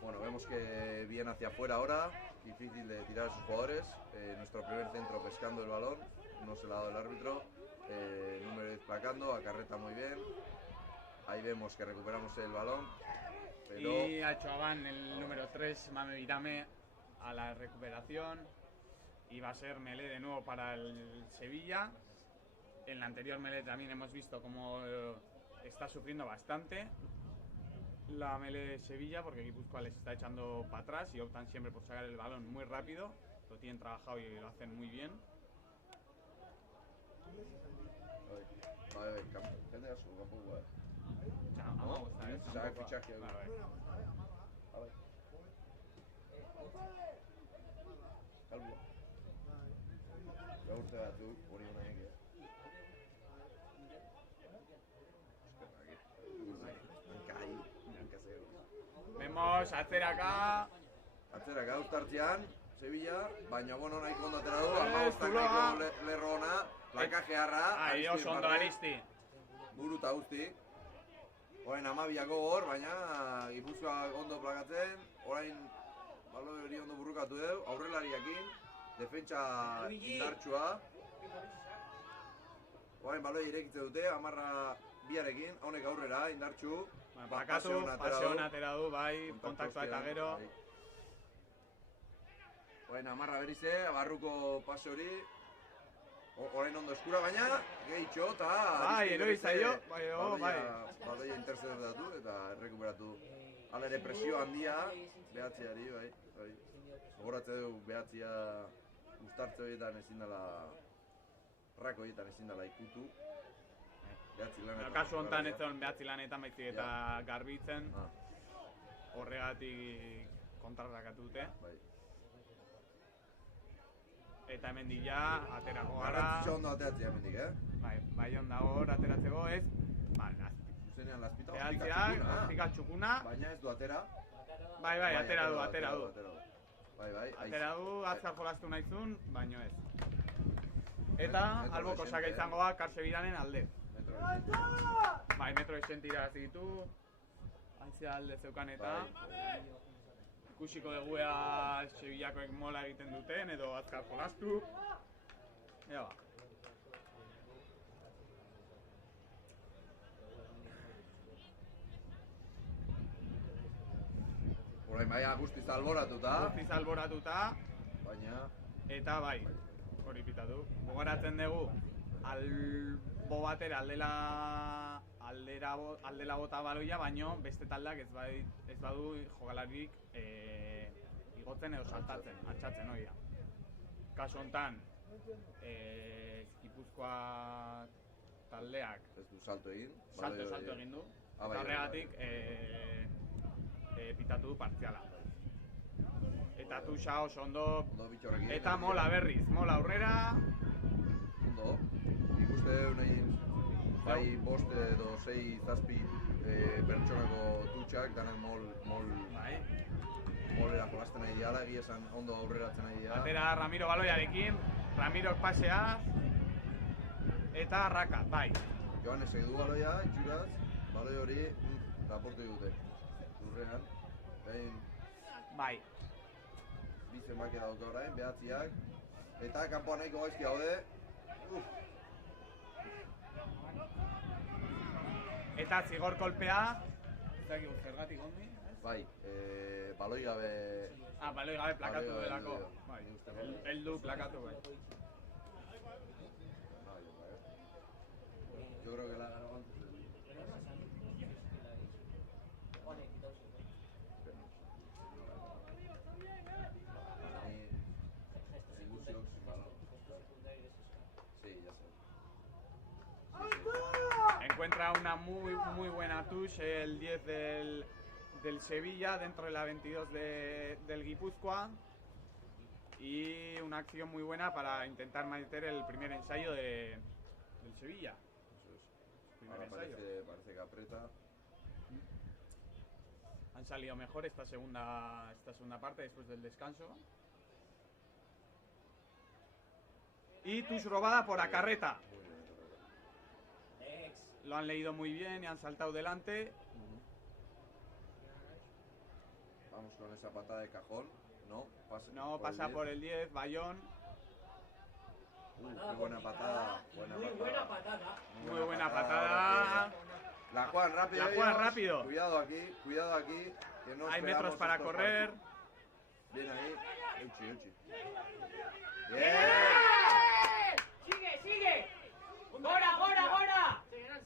Bueno, vemos que viene hacia afuera ahora, difícil de tirar a sus jugadores. Nuestro primer centro pescando el balón, no se lo ha dado el árbitro. Número 10 placando, acarreta muy bien. Ahí vemos que recuperamos el balón. Pero... Y ha hecho Abán el número 3, Mame Virame, a la recuperación. Y va a ser Melé de nuevo para el Sevilla. En la anterior Melé también hemos visto cómo está sufriendo bastante la Melé de Sevilla, porque Guipúzcoa les está echando para atrás y optan siempre por sacar el balón muy rápido. Lo tienen trabajado y lo hacen muy bien. Vemos Atzeraka uztartzean, Sevilla, baina bueno, nahiko ondo atera du, 15 lerro ona, plakaje harra, Ahí oso ondo Aristi. Buru eta guzti. Orain 12 gogor, baina Gipuzkoa ondo plakatzen, orain baloi hori ondo burrukatu dugu, aurrelariakin, defentsa indartsua. Orain baloi irekitze dute, 10 biarekin, honek aurrera, indartsu. Plakatu, paseon atera du, bai, kontaktua eta gero. Orain 10 berize, barruko pase hori. Orain ondo eskura, baina gehitxo eta... Bai, eroi zaio, bai. Badoia interceptatu eta errekuperatu. Hala ere presio handia, behatziari, bai. Gogoratze dugu behatzia uztartze horietan ezin dela... Rako horietan ezin dela ikutu. Kasu honetan ez zen behatzi lanetan baizik eta garbitzen. Horregatik kontratakatu dute. Eta hemendik ja, aterako gara. Garrantzitza ondo ateratzea hemendik, Bai onda hor ateratzeko ez. Zuzenean laspita, ostika txukuna. Baina ez du atera. Bai, atera du. Bai. Atera du, atzar jolastu nahizun, baino ez. Eta alboko sake izango da Kar Sevillaren alde. Bai, metro esentira zitu. Haizea alde zeukan eta ikusiko dugu ea Sevillakoek mola egiten duten edo azkar jolastu. Ea ba. Orain bai guztiz alboratuta. Guztiz alboratuta. Baina... Eta bai, hori pitatu. Gogoratzen dugu, albo batera aldela bota baloia, baino beste taldeak ez badu jokalarik igotzen edo saltatzen, altxatzen hori da. Kasu honetan, Gipuzkoa taldeak Ez du salto egin. salto egin du, eta horregatik pitatu du partziala. Eta tuxa oso ondo, eta mola berriz, mola aurrera. Ondo, ikuste nahi bai boste edo 6-7 pertsonako tutxak, danak molera jolasten nahi diala, egia esan ondo aurreratzen nahi diala. Atera Ramiro baloiarekin, Ramirok pasea, eta Raka, bai. Joanesek du baloia, itxuraz, baloi hori raportu dute. Lurrean, behin Bai. bi zenbaki dauka orain, behatziak. Eta kanpoan nahiko gaizki daude. Eta zigor kolpea, ez dakik zergatik ondi, ez? Bai, baloi gabe... Baloi gabe plakatu Baloi gabe delako. heldu dio. Bai, Ni uste baloi. heldu plakatu bai. Yo creo que la ganó antes del... Sí, ya sé. Encuentra una muy buena touch el 10 del Sevilla dentro de la 22 del Guipúzcoa y una acción muy buena para intentar meter el primer ensayo del Sevilla. Eso es. Primer Ahora ensayo. parece que aprieta. Han salido mejor esta segunda parte después del descanso. Y touch robada por Acarreta. Muy bien, Lo han leído muy bien y han saltado delante. Vamos con esa patada de cajón. No, Pasa por el 10, Bayón. Qué buena patada. Muy buena patada. Muy buena patada. La juegan rápido. La juegan ellos. rápido. Cuidado aquí. Que no Hay esperamos metros para estos correr. partidos. Bien ahí. Euchi. Bien. ¡Eh! ¡Sigue! ¡Gora!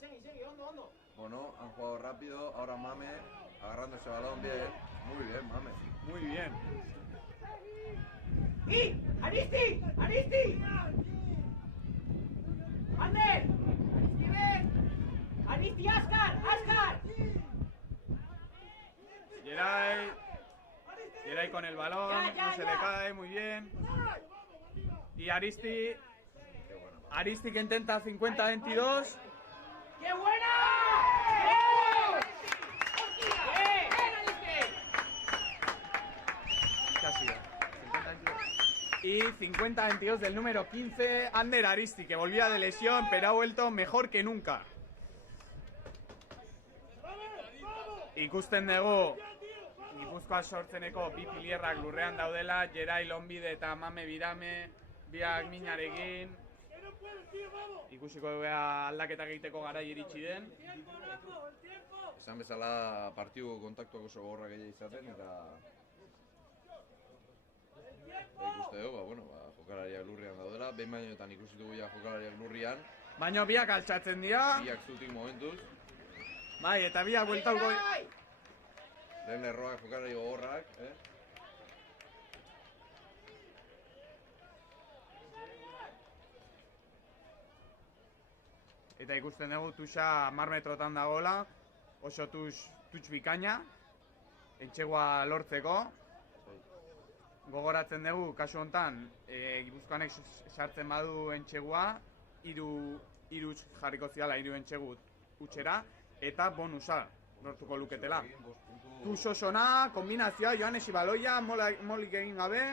Segui, hondo. Bueno, han jugado rápido. Ahora Mame agarrando ese balón. Bien. Muy bien, Mame. Muy bien. ¡Y! ¡Aristi! ¡Ander! ¡Aristi, Ascar! Geray con el balón, Ya. no se le cae, muy bien. Y Aristi que intenta 50-22. ¡Qué buena! Casi. 50-22. Y 50-22 del número 15, Ander Aristi, que volvía de lesión, pero ha vuelto mejor que nunca. Ikusten dugu Gipuzkoa sortzeneko bi pilierrak lurrean daudela, Geray Lonbide eta Mame Birame, biak minarekin. Ikusiko dugu aldaketak egiteko garai iritsi den. Esan bezala partidu kontaktuak oso gogorrak gehiago izaten eta ikuste dugu, jokalariak lurrian daudela, behin bainoetan ikusi dugu ja jokalariak lurrian. Baina biak altxatzen dira. Biak zutik momentuz. Bai, eta biak bueltauko... Lehen lerroak jokalari gogorrak, Eta ikusten dugu tuxa 10 metrotan dagoela, oso tutx bikaina, entxegua lortzeko. Gogoratzen dugu, kasu honetan, Gipuzkoanek sartzen badu entxegua, hiru jarriko ziala, hiru entxegu utxera, eta bonusa lortuko luketela. Tux oso ona, kombinazioa, Joanes Ibaloia, molik egin gabe.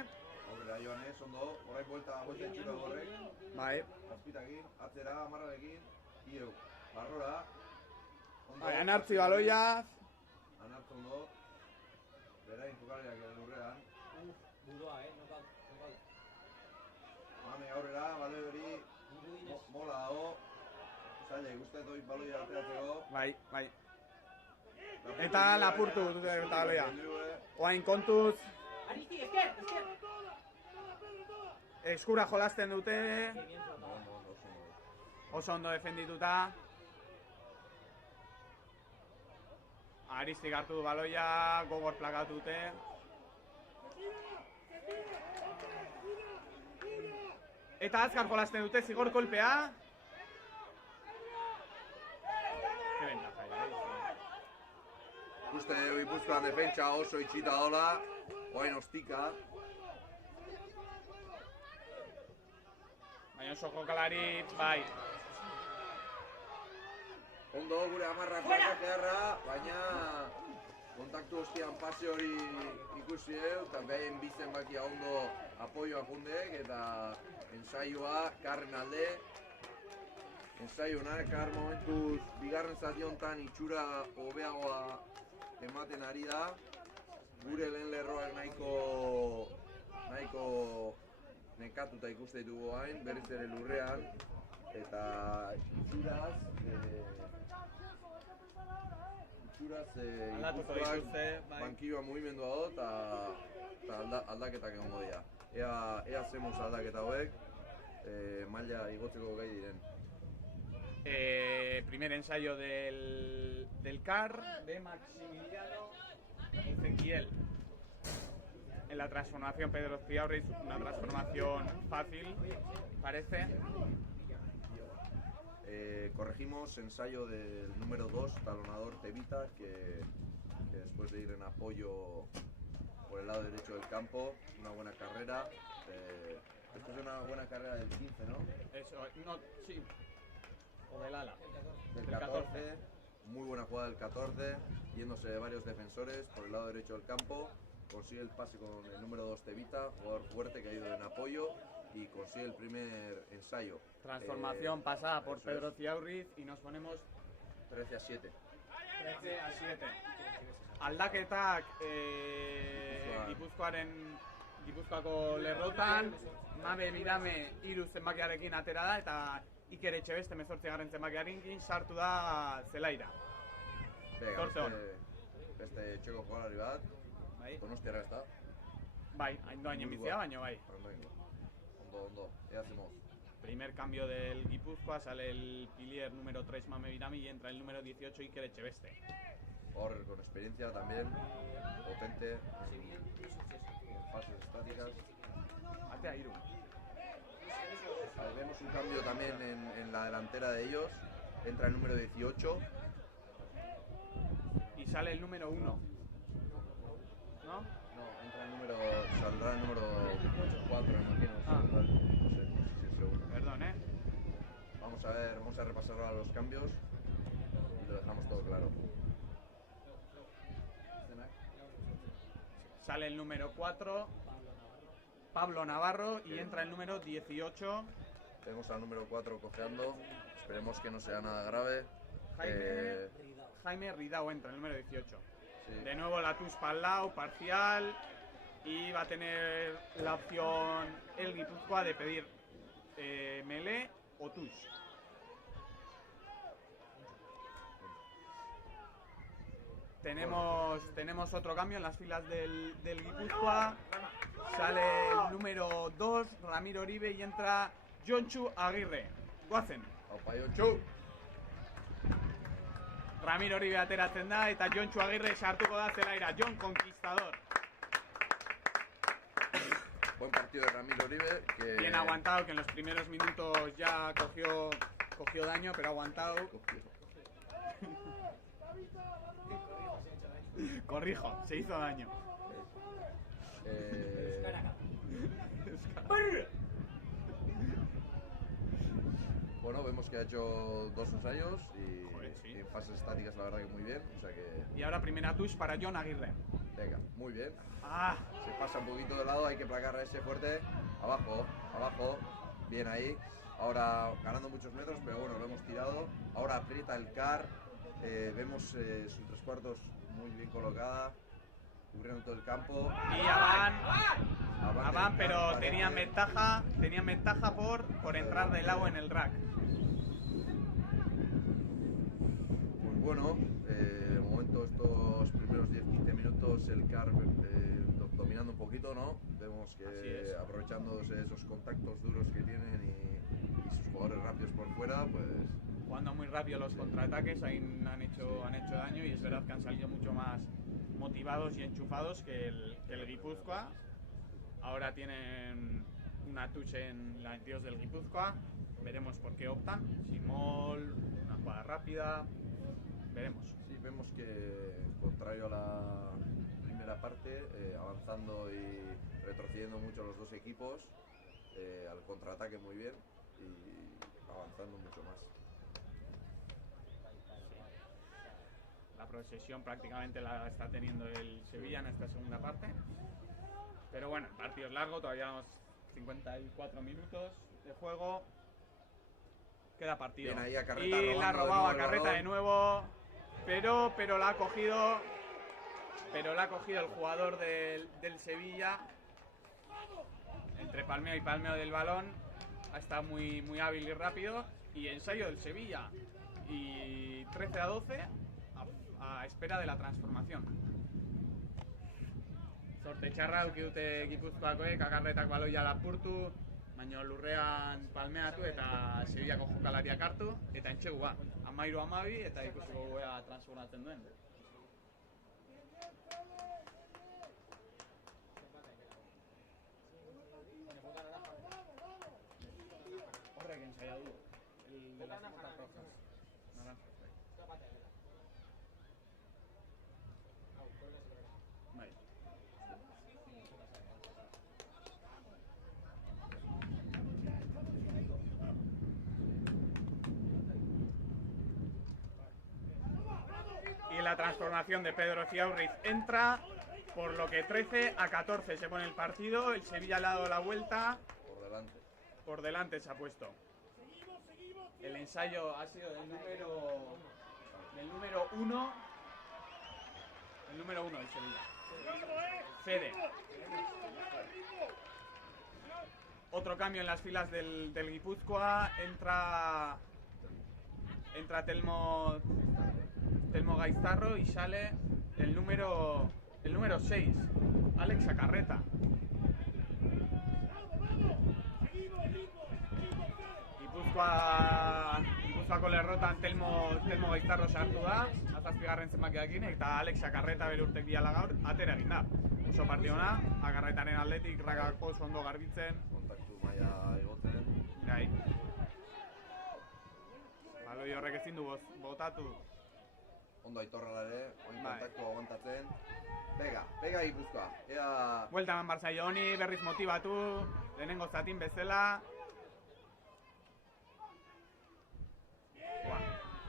Aurrera Joanes, ondo, orain buelta etxura gorrek. Bai. Azpitakin, atzera, amarrarekin, ieu. Barrora. Anartzi baloia. Anartzi ondo. Berain jokaleak lurrean. Burua, knockout. Mame aurrera, baloi hori. Mola dago. Zaila, ikusten doi baloia ateratzeko. Bai. Eta lapurtu dute eta baloia. Oain kontuz. Aristi, esker! Eskura jolasten dute. Ondo. Oso ondo defendituta. Aristik hartu du baloia, gogor plakatu dute. Eta azkar jolasten dute, zigor kolpea. Ke ventaja, Ikusten dugu Gipuzkoan defentsa oso itxita dola. Oain ostika. Baina oso jokalari, bai. Ondo gure amarrak beharra, baina kontaktu ostian pase hori ikusi dugu, eta behaien bizten bakia ondo apoioa jundek, eta ensaioa karren alde. Ensaio honak, kar momentuz bigarren zati honetan itxura hobeagoa ematen ari da. Gure lehen lerroak nahiko nekatuta ikuste ditugu hain, berriz ere lurrean, eta itxuraz Gipuzkoak bankioa mugimendua do eta aldaketak egongo dira. Ea zemuz aldaketa hauek, maila igotzeko gai diren. Primer ensayo del CAR de Maximiliano Ezequiel. En la transformación Pedro Ciaurriz, una transformación fácil, parece. Corregimos ensayo del número 2, talonador Tevita, que después de ir en apoyo por el lado derecho del campo, una buena carrera. Después de una buena carrera del 15, ¿no? Eso, no, sí. O del ala. Del 14, muy buena jugada del 14, yéndose de varios defensores por el lado derecho del campo. Consigue el pase con el número 2 Tevita, jugador fuerte que ha ido en apoyo y consigue el primer ensayo. Transformación pasada por Pedro Ciaurriz y nos ponemos 13-7. 13-7. Aldaketak Gipuzkoako lerrotan, Mabe Mirame 3 zenbakiarekin atera da eta Iker Etxebeste 18. zenbakiarekin sartu da zelaira. Beste txeko jokalari bat, Donostiarra ez da. Bai, hain bizia, baina bai. Ondo, ea hacemos. Primer cambio del Guipúzcoa, sale el pilier número 3 Mame Mirami y entra el número 18 Iker Etxebeste. Jugador con experiencia también, potente, en fases estáticas. Atea Iru. Vemos un cambio también en la delantera de ellos, entra el número 18. Y sale el número 1. ¿No? No, saldrá el número 4, me imagino. Ah. No sé si es seguro. Perdón, Vamos a repasar ahora los cambios y lo dejamos todo claro. Sale el número 4, Pablo Navarro, y entra el número 18. Tenemos al número 4 cojeando, esperemos que no sea nada grave. Jaime Ridao entra, el número 18. Sí. De nuevo la touche para el lado, parcial, y va a tener la opción el Guipúzcoa de pedir melee o touche. Tenemos otro cambio en las filas del Guipúzcoa. Sale el número 2, Ramiro Oribe, y entra Jontxu Agirre. Goazen. Aupa Jontxu! Ramiro Oribe ateratzen da eta Jontxu Agirre sartuko da zelaira. Jon Conquistador. Buen partido de Ramiro Oribe. Que... Bien aguantado, que en los primeros minutos ya cogió daño, pero ha aguantado. Corrijo, se hizo daño. Bueno, vemos que ha hecho 2 ensayos y, Joder, sí. y en fases estáticas la verdad que muy bien, o sea que... Y ahora primera touch para Jon Agirre. Venga, muy bien. Ah, Se pasa un poquito de lado, hay que placar a ese fuerte. Abajo, bien ahí. ahora ganando muchos metros, pero bueno, lo hemos tirado. Ahora aprieta el CAR, vemos su 3/4 muy bien colocada, cubriendo todo el campo. Y Avan, pero tenían ventaja por entrar del lado en el rack. Pues bueno, de momento estos primeros 10-15 minutos el CAR dominando un poquito, ¿no? Vemos que aprovechándose esos contactos duros que tienen y sus jugadores rápidos por fuera, pues... Jugando muy rápido los contraataques, ahí han hecho daño y es verdad que han salido mucho más motivados y enchufados que el Guipúzcoa. Ahora tienen una touch en la 22 del Guipúzcoa, veremos por qué optan. Simol, una jugada rápida, veremos. Sí, vemos que, contrario a la primera parte, avanzando y retrocediendo mucho los dos equipos, al contraataque muy bien y avanzando mucho más. La posesión prácticamente la está teniendo el Sevilla en esta segunda parte. Pero bueno, el partido es largo, todavía unos 54 minutos de juego. Queda partido. Bien ahí a Carreta, y la ha robado a Carreta de nuevo. Pero la ha cogido. Pero la ha cogido el jugador del Sevilla. Entre palmeo y palmeo del balón. Ha estado muy, muy hábil y rápido. Y ensayo del Sevilla. Y 13-12 a espera de la transformación. Sorte txarra eduki dute Gipuzkoakoek, Akarretak baloia lapurtu, baina lurrean palmeatu eta Sevillako jokalariak hartu, eta entxegu ba, 13-12 eta ikusiko goea transformatzen duen. Horrek ensaia du, el de las botas rojas. Naranjas. Bai. Y la transformación de Pedro Ciaurriz entra, por lo que 13-14 se pone el partido. El Sevilla le ha dado la vuelta. Por delante se ha puesto. El ensayo ha sido del número 1. El número 1 del Sevilla. Fede. Otro cambio en las filas del Guipúzcoa. Entra Telmo Gaiztarro y sale el número 6, Alex Acarreta. Gipuzkoako lerrotan Telmo Gaiztarro sartu da, 7. zenbakiarekin, eta Alex Acarreta bere urtek biala gaur atera egin da. Oso partidona, Acarretaren aldetik ragako oso ondo garbitzen. Kontaktu maila egoten. Bai. Baloi horrek ezin du botatu. Ondo Aitorra ere, oin kontaktu aguantatzen. Pega Gipuzkoa. Ea... Buelta eman barzaio honi, berriz motibatu, lehenengo zatin bezala.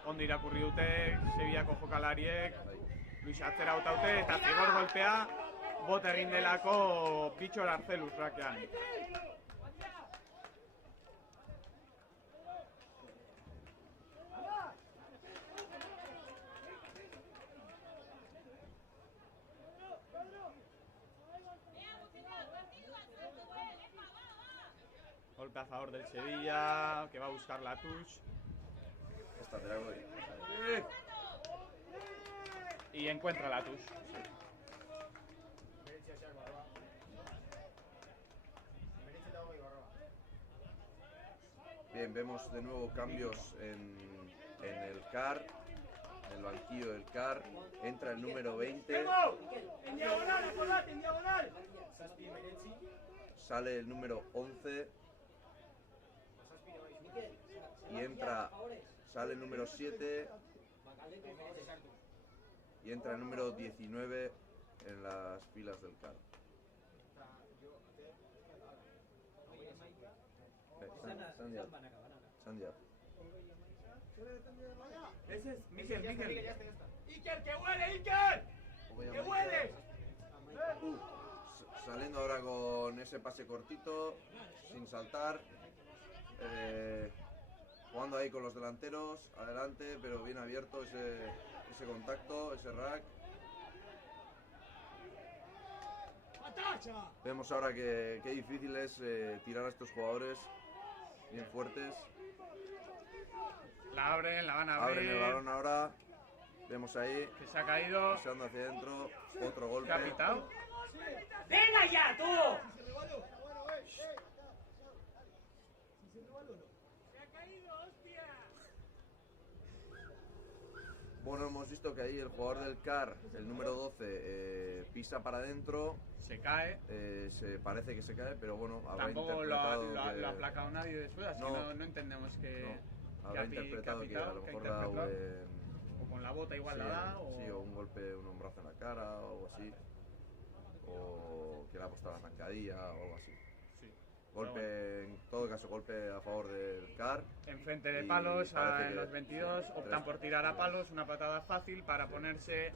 Ondo irakurri dute, Sevillako jokalariek, Luis atzera botaute eta zigor golpea bota egin delako Bitxor Arzeluz rakean. Golpe a favor del Sevilla, que va a buscar la touch. Esta te la doy. Y encuentra la touch. Bien, vemos de nuevo cambios en el CAR, en el banquillo del CAR. Entra el número 20. En diagonal, acordate, en diagonal. Sale el número 11. Y sale el número 7. Y entra el número 19 en las filas del CAR. Sandia. Ese es Miquel. Iker, que huele, Iker. Que huele. Saliendo ahora con ese pase cortito, sin saltar. jugando ahí con los delanteros, adelante, pero bien abierto ese contacto, ese rack. Vemos ahora que qué difícil es tirar a estos jugadores bien fuertes. La abren, la van a abrir. Abren el balón ahora. Vemos ahí, Que se ha caído. paseando hacia adentro, otro golpe. ¿Qué ha pitado? ¡Venga ya, tú! Bueno, hemos visto que ahí el jugador del CAR, el número 12, pisa para adentro. Se cae. Se parece que se cae, pero bueno, habrá Tampoco lo ha interpretado que... aplacado nadie después, así No. que no entendemos que... No, habrá interpretado que a lo mejor ha dado o con la bota igual sí, la da, o... sí, o un golpe, un hombrazo en la cara o algo así. O que le ha apostado la zancadilla o algo así. Sí. Golpe, en todo caso, golpe a favor del CAR. Enfrente de Y palos, parece en que- los 22, sí, optan tres. por tirar a palos, una patada fácil para ponerse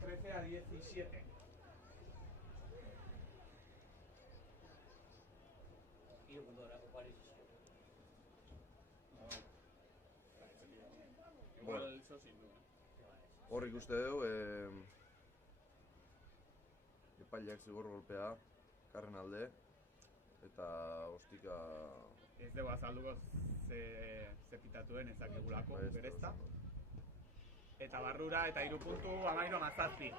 13-17. Bueno. Igual eso sin duda. Horrik uste dugu, epaileak zigor golpea, karren alde, eta ostika... Ez dugu azalduko ze pitatuen ez dakigulako Bai, ez berezta. dugu. Eta barrura eta 3 puntu, 13-17.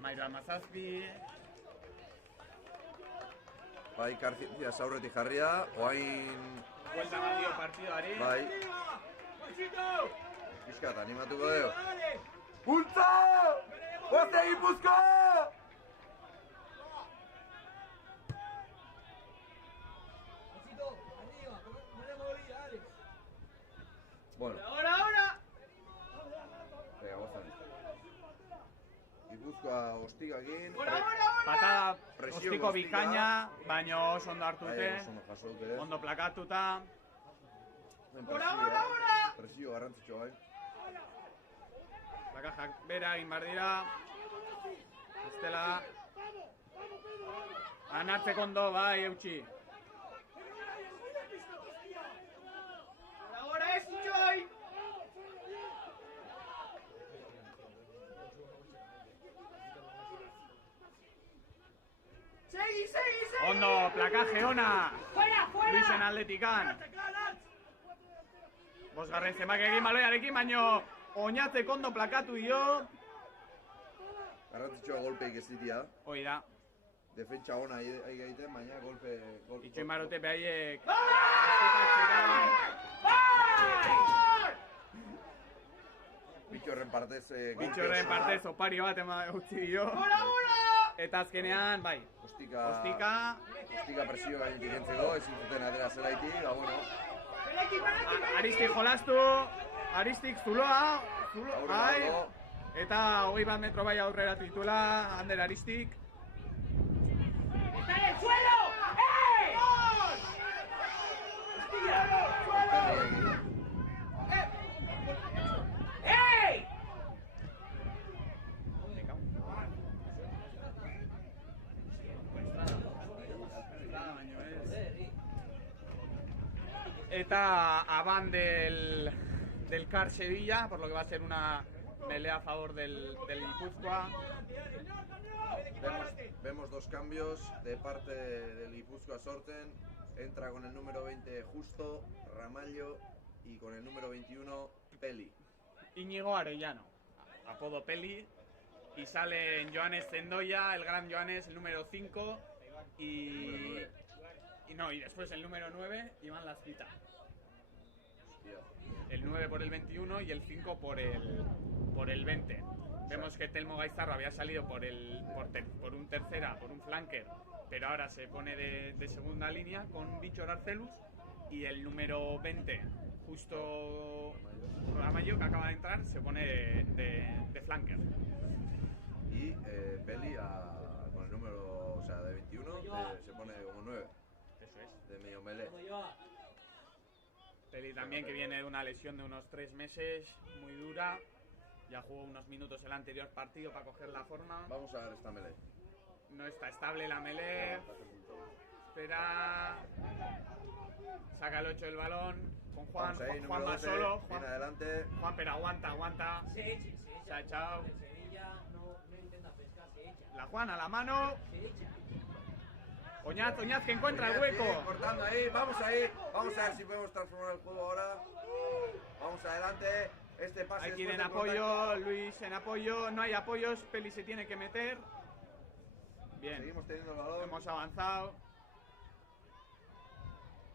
13-17. Bai, karzientzia aurretik jarria, oain... Buelta eman dio partidoari. Bai, pixkat, animatuko dugu. Bultza! Goazte Gipuzkoa! Bueno, ¡Ahora! venga, gozan. Gipuzkoa ostikakin. Patada Presio ostiko guztia. bikaina, baino oso ondo hartu Bai, dute, oso ondo jaso dute. ondo plakatuta. Presio garrantzitsua bai. Plakajak bera egin behar dira. Bestela da. Anartzeko ondo, bai, eutxi. ¡Ahora es Joy! ¡Segui! Ondo, plakaje ona. ¡Fuera, Luisen atletikan. Bosgarren zemak egin baloiarekin, baino oinatzeko ondo plakatu dio. Garrantzitsua golpeik ez ditia. Hoi da, Defentsa ona egiten, baina golpe... itxoin barote behaiek. Bitxorren partez... Bitxorren partez opari bat utzi dio. Eta azkenean, bai, Ostika ostika, presio gainetik kentzeko, ezin zuten atera zelaitik, bueno... Aristik jolastu, Aristik zuloa, bai, Aurrerago, eta 20 metro bai aurrera titula, Ander Aristik. ¡Está en el suelo! ¡Ey! ¡Ey! Eta aban del CAR Sevilla, por lo que va a ser una pelea a favor del Guipúzcoa. vemos dos cambios de parte del Gipuzkoa Sorten. Entra con el número 20 Justo, Ramallo, y con el número 21 Peli. Íñigo Arellano, apodo Peli, y sale en Joanes Zendoya, el gran Joanes, el número 5, y después el número 9, Iván Laspita. Hostia. El 9 por el 21 y el 5 por el 20. Vemos que Telmo Gaizarro había salido por un tercera, por un flanker, pero ahora se pone de segunda línea con Bichor Arcelus, y el número 20, justo Ramallo, que acaba de entrar, se pone de flanker. Y Peli con el número, o sea, de 21 se pone como 9, Eso es. de medio melee. Peli también, que viene de una lesión de unos 3 meses, muy dura. Ya jugó unos minutos el anterior partido para coger la forma. Vamos a ver esta melee. No está estable la melee. Espera. Saca el 8 del balón con Juan. Vamos ahí, Juan número más 12, solo. viene adelante. Juan, pero aguanta. Se echa. Se ha echado. El Sevilla no intenta pescar, se echa. La Juan a la mano. Se echa. Oñaz que encuentra el Bien, hueco. cortando ahí, vamos ahí. Vamos a ver si podemos transformar el juego ahora. Vamos adelante. Este pase. Aquí después en del apoyo, contacto. Luis en apoyo. No hay apoyos, Peli se tiene que meter. Bien, Seguimos teniendo el balón. hemos avanzado.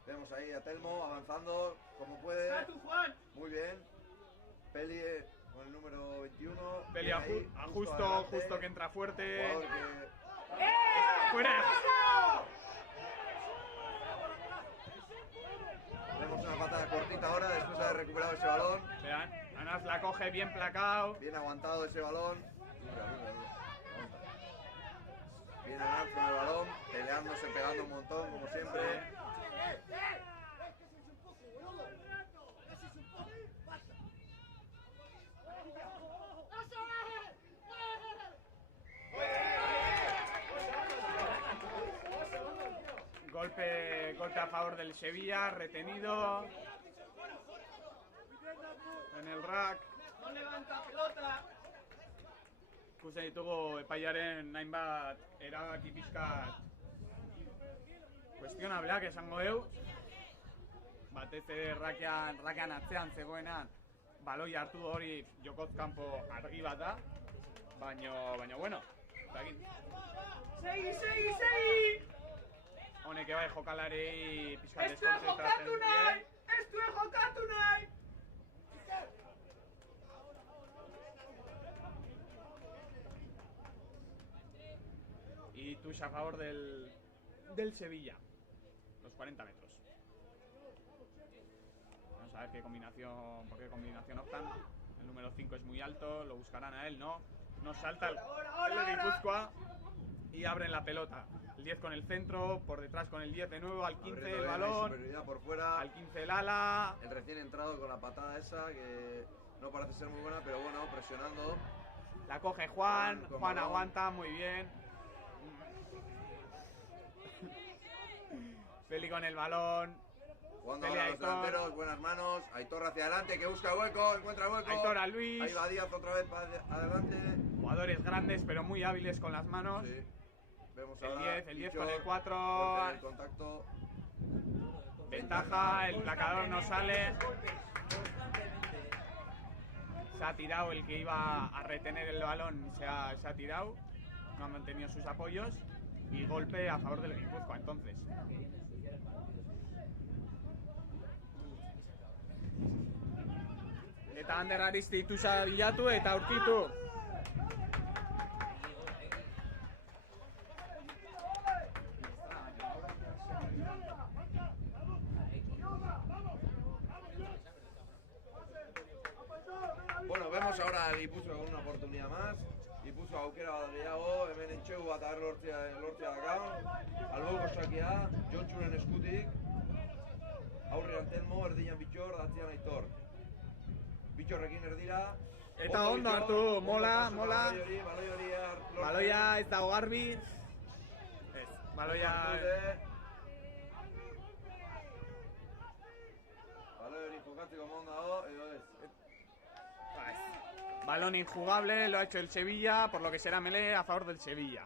Vemos ahí a Telmo avanzando como puede. Juan! Muy bien. Peli con el número 21. Peli Bien ahí, adelante. justo que entra fuerte. Jugador que- ¡Fuera! Vemos una patada cortita ahora después de haber recuperado ese balón. Vean, Anas la coge bien placado. Bien aguantado ese balón. Bien Anas con el balón, peleándose, pegando un montón, como siempre. Golpe a favor del Sevilla, retenido. En el rack. No levanta pelota. Ikusten ditugu epaiaren hainbat erabaki pixkat kuestionableak esango eu. Batez ere rakean atzean zegoenan baloi hartu hori jokoz kanpo argi bat da. Baina bueno, ez dakit. Segi! Honek bai jokalarei pixkat Ez du jokatu nahi! Y touche a favor del Sevilla. Los 40 metros. Vamos a ver por qué combinación optan. El número 5 es muy alto, lo buscarán a él, ¿no? Nos salta el de Guipúzcoa y abren la pelota. El 10 con el centro, por detrás con el 10 de nuevo, al 15 el balón, Superioridad por fuera. al 15 el ala. El recién entrado con la patada esa, que no parece ser muy buena, pero bueno, presionando. La coge Juan, Con Juan balón. aguanta muy bien. Feli con el balón. Jugando Pelea ahora los Aitor. delanteros, buenas manos. Aitor hacia adelante, que busca hueco, encuentra hueco. Aitor a Luis. Ahí va Díaz otra vez para adelante. Jugadores grandes pero muy hábiles con las manos. Sí. Vemos El ahora 10, el 10 Pichot, con el 4. fuerte en el contacto. Ventaja, el placador no sale. Constantemente. Se ha tirado el que iba a retener el balón, se ha tirado. No ha mantenido sus apoyos. Y golpe a favor del Guipúzcoa entonces. Eta Ander Aristitusa bilatu eta aurkitu. Bueno, vemos ahora a Guipúzcoa con una oportunidad más. Guipúzcoa aukera bat gehiago, hemen entxegu bat agar lortzea dakaun. Alboko sakia, Jontxuren eskutik. Aurrean Telmo, erdian Bitxor, atzean Aitor. Bitxorrekin erdira. Eta ondo Bitxor, hartu, ondo mola, paso, mola. baloi hori lortzen. Baloia ez dago garbi. Ez, baloia... Baloi hori jokatzeko mondo dago, edo ez. Balón injugable, lo ha hecho el Sevilla, por lo que será melee a favor del Sevilla.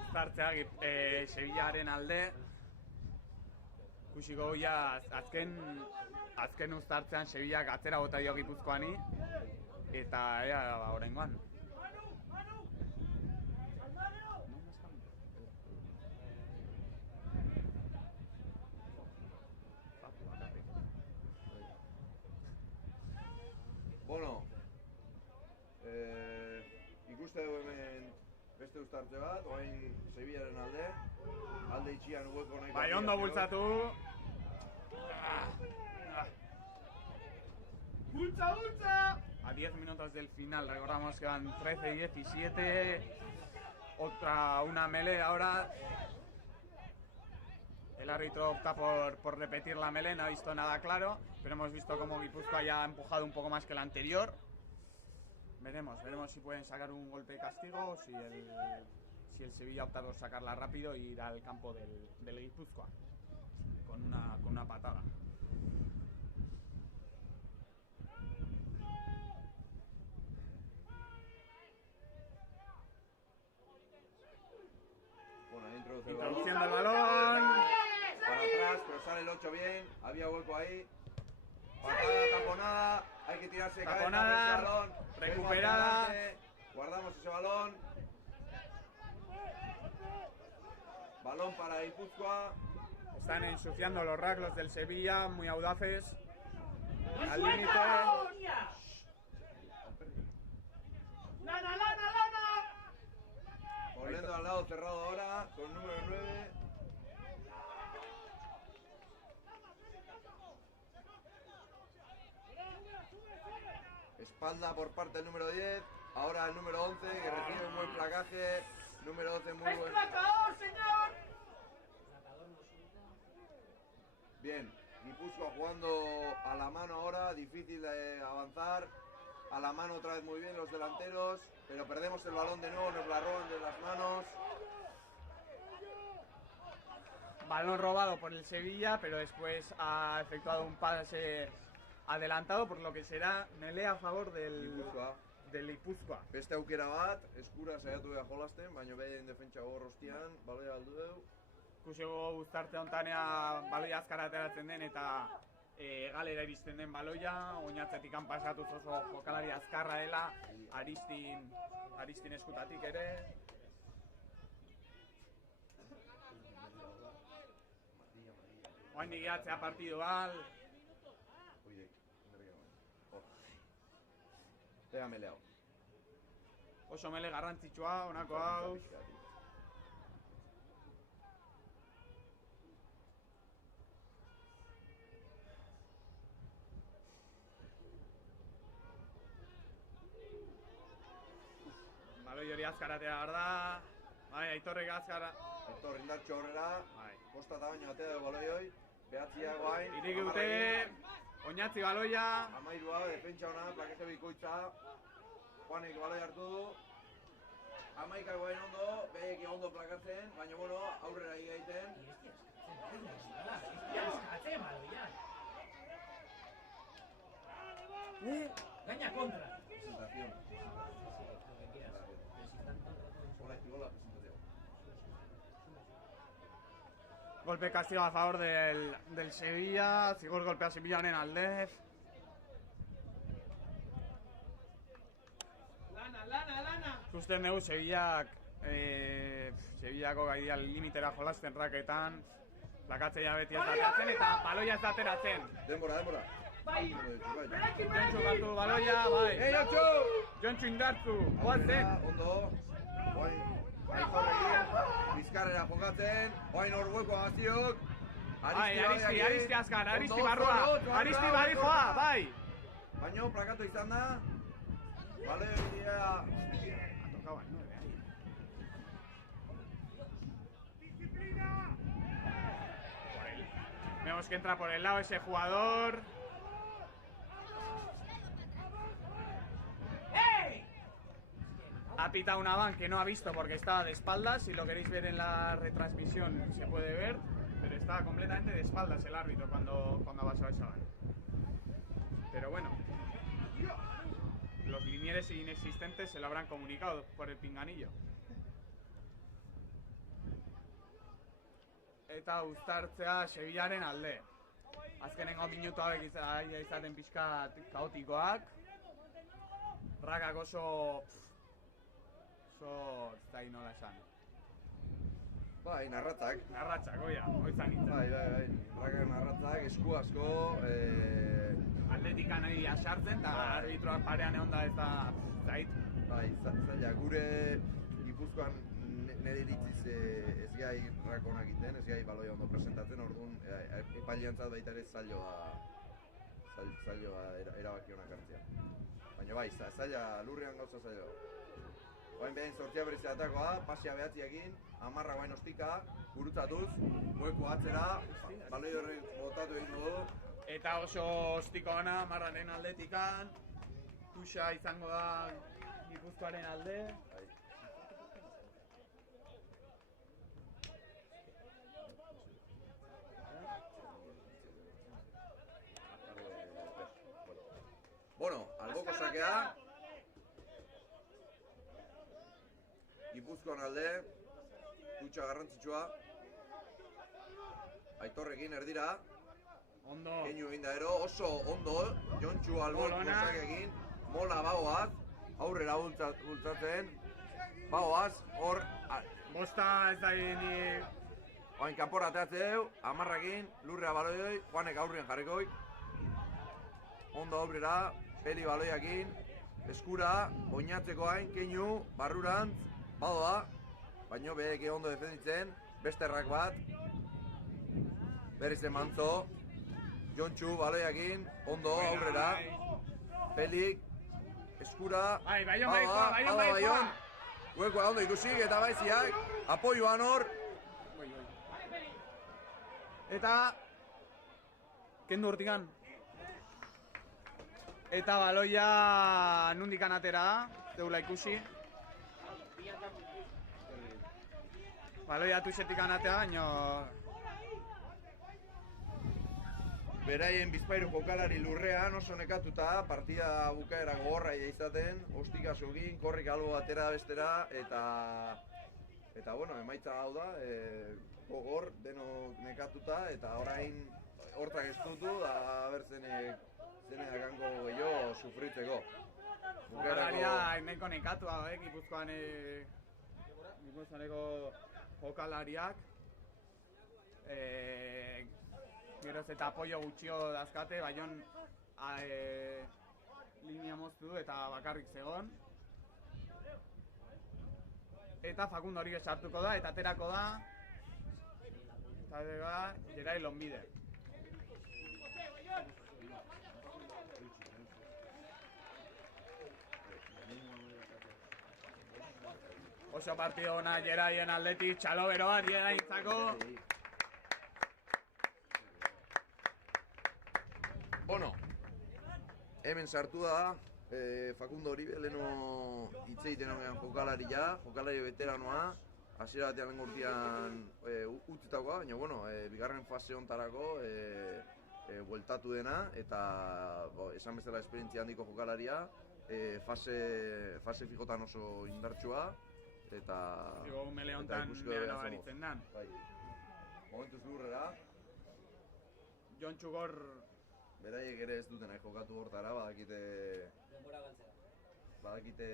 Uztartzea Sevillaren alde. Ikusiko ja azken uztartzean Sevillak atzera bota dio Gipuzkoani. Eta ea oraingoan. Bueno, ikuste dugu hemen beste uztartze bat, orain Sevillaren alde itxian hueko nahi. Bai, ondo bultzatu. ¡Bultza! A 10 minutos del final, recordamos que van 13-17. Una melee ahora. El árbitro opta por repetir la melena, no ha visto nada claro, pero hemos visto como Guipúzcoa ya ha empujado un poco más que el anterior. Veremos si pueden sacar un golpe de castigo o si el Sevilla opta por sacarla rápido y ir al campo del Guipúzcoa con una patada. Bueno, ahí introduce el Introduciendo el balón. balón. Para atrás, pero sale el 8 bien. Había hueco ahí. Patada, taponada. Hay que tirarse de cabeza. Taponada, ese balón. recuperada. Vengo hacia adelante, guardamos ese balón. Balón para Guipúzcoa. Están ensuciando los raglos del Sevilla, muy audaces. Al límite. ¡Lana, lana, lana! Volviendo al lado cerrado ahora con número 9. Espalda por parte del número 10. Ahora el número 11 que recibe un buen placaje. Número 12 muy buen. ¡Placador, señor! Bien, Guipúzcoa jugando a la mano ahora, difícil de avanzar. A la mano otra vez muy bien los delanteros, pero perdemos el balón de nuevo, nos la roban de las manos. Balón robado por el Sevilla, pero después ha efectuado un pase adelantado, por lo que será melea a favor del Guipúzcoa. Beste aukera bat, eskura saiatu da jolasten, baina behen defentsa gorrostian, baloia aldu dugu. Ikusiko guztarte hontanea baloia azkar ateratzen den eta galera iristen den baloia, oinatzetik pasatuz oso jokalari azkarra dela, Aristin eskutatik ere. Oaindik gehatzea partidu bal. Pega meleao. Oso mele garrantzitsua, honako hau. Baloi hori azkaratea behar da. Bai, Aitorrek azkara. Aitor indartxo horrela, Bai. kosta eta baino atea du baloi hoi. Behatzia guain. Iriki dute, oinatzi baloia. Amairua, defentsa hona, plakeje bikoitza. Juanek baloi hartu du. Amaika guain ondo, behek ondo plakatzen, baina bueno, aurrera egiten. Gaña contra. Presentación. Hola, hola, presentación. Golpe castigo a favor del Sevilla, zigor golpea Sevillaren aldez. Lana, lana, lana. Ikusten dugu Sevillako gai dira limitera jolasten raketan. Plakatzea beti ez ateratzen eta baloia ez ateratzen. Denbora. Bai. Jontxu hartu baloia, bai. Jontxu! Jontxu indartu, goazen. Ondo. Guain, Aitorrekin, bizkarrera jokatzen. Guain hor hueko agaztiok. Bai, Aristi azkar, Aristi barrua. Aristi badijoa, bai. Baina plakatu izan da. Bale, bidea. Tocaba el 9 ahí. Vemos que entra por el lado ese jugador. Ha pitado una van que no ha visto porque estaba de espaldas. Si lo queréis ver en la retransmisión se puede ver. Pero estaba completamente de espaldas el árbitro cuando ha pasado esa van. Pero bueno. Los linieres inexistentes se lo habrán comunicado por el pinganillo. Eta uztartzea Sevillaren alde. Azkenengo minutuak izaten pixka kaotikoak. Rakak oso ez da inola esan. Bai, narratzak. Narratzak, oia, oizan nintzen. Bai. Rakak narratzak, esku asko. Atletika nahi asartzen eta arbitroak parean egon da ez da zait. Bai, zaila, gure Gipuzkoan nire iritziz ez gai rakonak egiten, ez gai baloia ondo presentatzen, orduan epaileantzat baita ere zailoa erabaki honak hartzea. Baina bai, zaila, lurrean gauza zaila. Oain behin sortzia bereziatakoa, pasia behatziakin, amarra guain ostika, gurutzatuz, hueko atzera, baloi horrek botatu egin dugu. Eta oso ostiko ona, amarraren aldetikan, tuxa izango da Gipuzkoaren alde. Bueno, alboko sakea. Gipuzkoan alde, tutxa garrantzitsua. Aitorrekin erdira. Ondo. Keinu egin da ero, oso ondo, Jontxu alboko sakeekin. Mola bagoaz, aurrera bultzatzen. Bagoaz, hor... Bosta ez da ni... Oain kanpora ateatzeu, amarrakin, lurrea baloioi, Juanek aurrien jarrikoi. Ondo aurrera, peli baloiakin, eskura, oinatzeko hain, keinu, barrurantz, badoa, baino beheke ondo defenditzen, beste errak bat, berriz emantzo, Jontxu baloiakin, ondo aurrera, pelik, eskura, badoa, huekoa ondo ikusik eta baiziak, apoioan hor, eta kendu hortikan. Eta baloia nundikan atera da, zeula ikusi. Baloia tuxetik anatea, baino... Beraien Bizpahiru jokalari lurrean oso nekatuta, partida bukaera gogorra izaten, ostika sogin, korrik albo batera bestera, eta bueno, emaitza hau da, gogor, denok nekatuta, eta orain hortak estutu, da berzenek gango gehiago sufritzeko. Jokalaria nahiko nekatua, Gipuzkoaneko jokalariak. Geroz eta apoio gutxio dazkate, baion linea moztu eta bakarrik zegon. Eta Facundo hori sartuko da, eta aterako da. Eta Gerai Lonbide. Oso partido ona Geraien aldetik, txalo beroa Geraientzako. Bueno, hemen sartu da, Facundo Oribe, leheno hitz egiten honean jokalari veteranoa, hasiera batean lehen urtean utzitakoa, baina bueno, bigarren fase hontarako bueltatu dena, eta esan bezala esperientzia handiko jokalaria, fase fijotan oso indartsua, eta... Zigo umele hontan nean abaritzen dan. Momentuz lurrera. Jontxu gor... Beraiek ere ez dutena jokatu hortara, badakite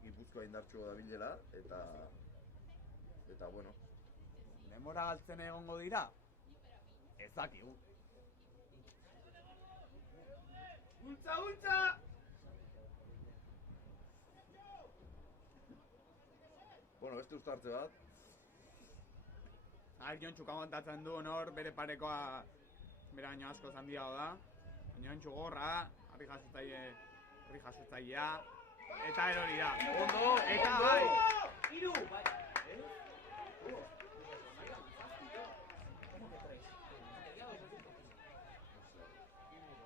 Gipuzkoa indartsua dabilela, eta bueno. Denbora galtzen egongo dira? Ez dakigu. Ultza, ultza! Bueno, beste uztartze bat. Jontxuk aguantatzen du hor, bere parekoa bere baino asko zandiago da. Baina Jontxu gorra, harri jasotzailea, eta erori da. Ondo, eta bai! Iru!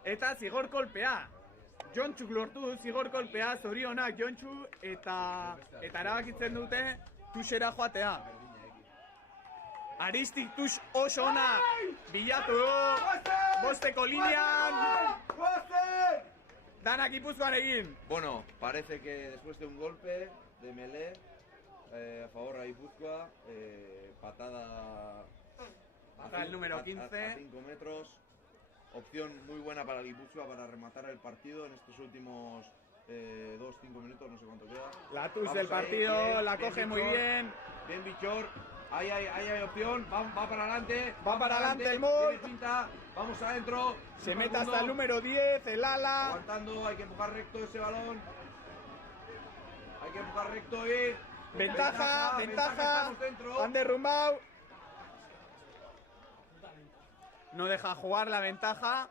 Eta zigor kolpea. Jontxuk lortu du zigor kolpea, zorionak Jontxu, eta erabakitzen dute tuxera joatea. Aristik tux oso ona bilatu du, bosteko linean, danak Gipuzkoan egin. Bueno, parece que después de un golpe de Melé a favor a Gipuzkoa, patada el número 15. A 5 metros. Opción muy buena para Gipuzkoa para rematar el partido en estos últimos 2-5 minutos, no sé cuánto queda. La tush del partido, bien, la coge muy bien. Bien Bichor, ahí hay opción, va para adelante. Va para adelante el Mol. Vamos adentro. Se mete hasta el número 10, el ala. Aguantando, hay que empujar recto ese balón. Hay que empujar recto y... Ventaja. Han derrumbado. No deja jugar la ventaja.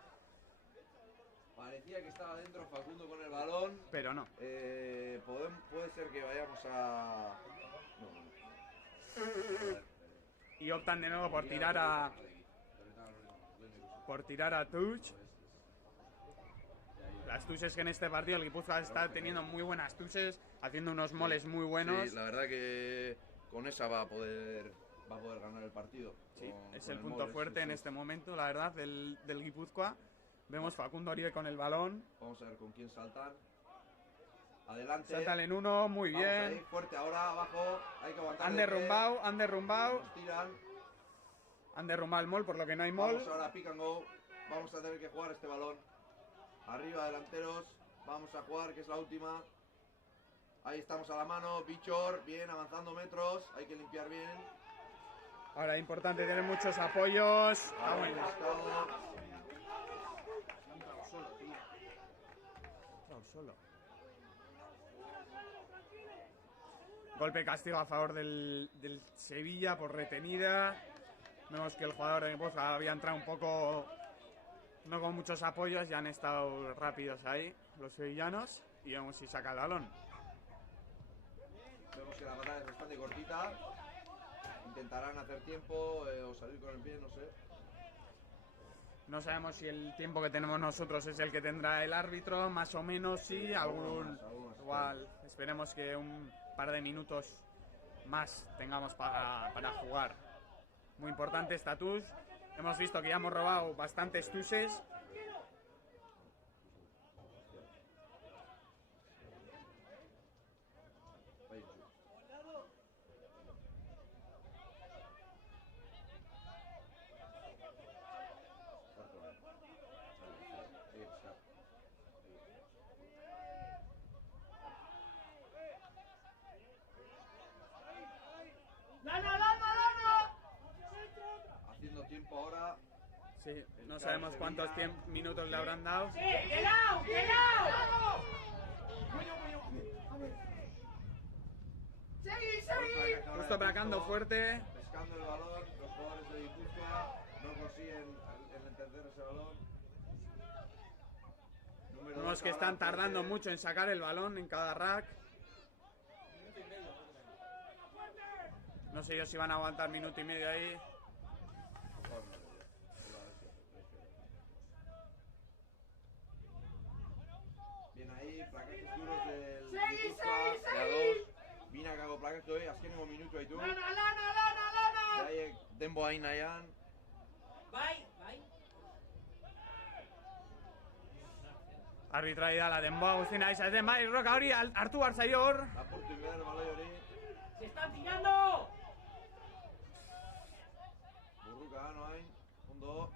parecía que estaba dentro Facundo con el balón. pero no. Puede ser que vayamos a... Y optan de nuevo por tirar a touch. Las touches que en este partido el Guipúzcoa está teniendo muy buenas touches, haciendo unos moles muy buenos. Sí, la verdad que con esa va a poder ganar el partido. Sí, es con el punto mole, fuerte sí, en sí. este momento, la verdad, del Guipúzcoa. Vemos Facundo Oribe con el balón. Vamos a ver con quién saltan. Adelante. Saltan en uno, muy Vamos ahí, bien. fuerte ahora, abajo. Hay que aguantar. Han de pie. derrumbado. Nos tiran. Han derrumbado el mall, por lo que no hay mall. Vamos ahora, pick and go. Vamos a tener que jugar este balón. Arriba, delanteros. Vamos a jugar, que es la última. Ahí estamos a la mano. Bichor, bien, avanzando metros. Hay que limpiar bien. Ahora es importante tener muchos apoyos. Ah, Ahí, bueno. pescado. Solo. Golpe castigo a favor del Sevilla por retenida. Vemos que el jugador de Guipúzcoa había entrado un poco, no con muchos apoyos, ya han estado rápidos ahí los sevillanos. Y vemos si saca el balón. Vemos que la batalla es bastante cortita. Intentarán hacer tiempo o salir con el pie, no sé. No sabemos si el tiempo que tenemos nosotros es el que tendrá el árbitro, más o menos sí, Algo más, igual. Esperemos que un par de minutos más tengamos para jugar. Muy importante esta touch. Hemos visto que ya hemos robado bastantes touches. ¡Lana, lana, lana! Haciendo tiempo ahora. Sí, no sabemos cuántos minutos le habrán dado. ¡Sí! ¡De lado! ¡De lado! ¡Seguí, seguí! Justo placando fuerte. Pescando el balón, los jugadores de Guipúzcoa no consiguen entender ese balón. Número Vemos dos que están ahora, tardando fuerte. mucho en sacar el balón en cada rack. No sé yo si van a aguantar minuto y medio ahí. Bien ahí, placajes duros del Seguí, Guipúzcoa, seguí, de a seguí. dos. Binakago plakatu, azkenengo minutu haitu. ¡Lana, lana, lana, lana! Beraiek denbo hain nahian. ¡Bai, bai! Arbitraria la denboa guztina izaten, bai, roka hori hartu behar zaio hor. Lapurtu inbeder baloi hori. ¡Se están tirando! Burruka, no hain. Ondo.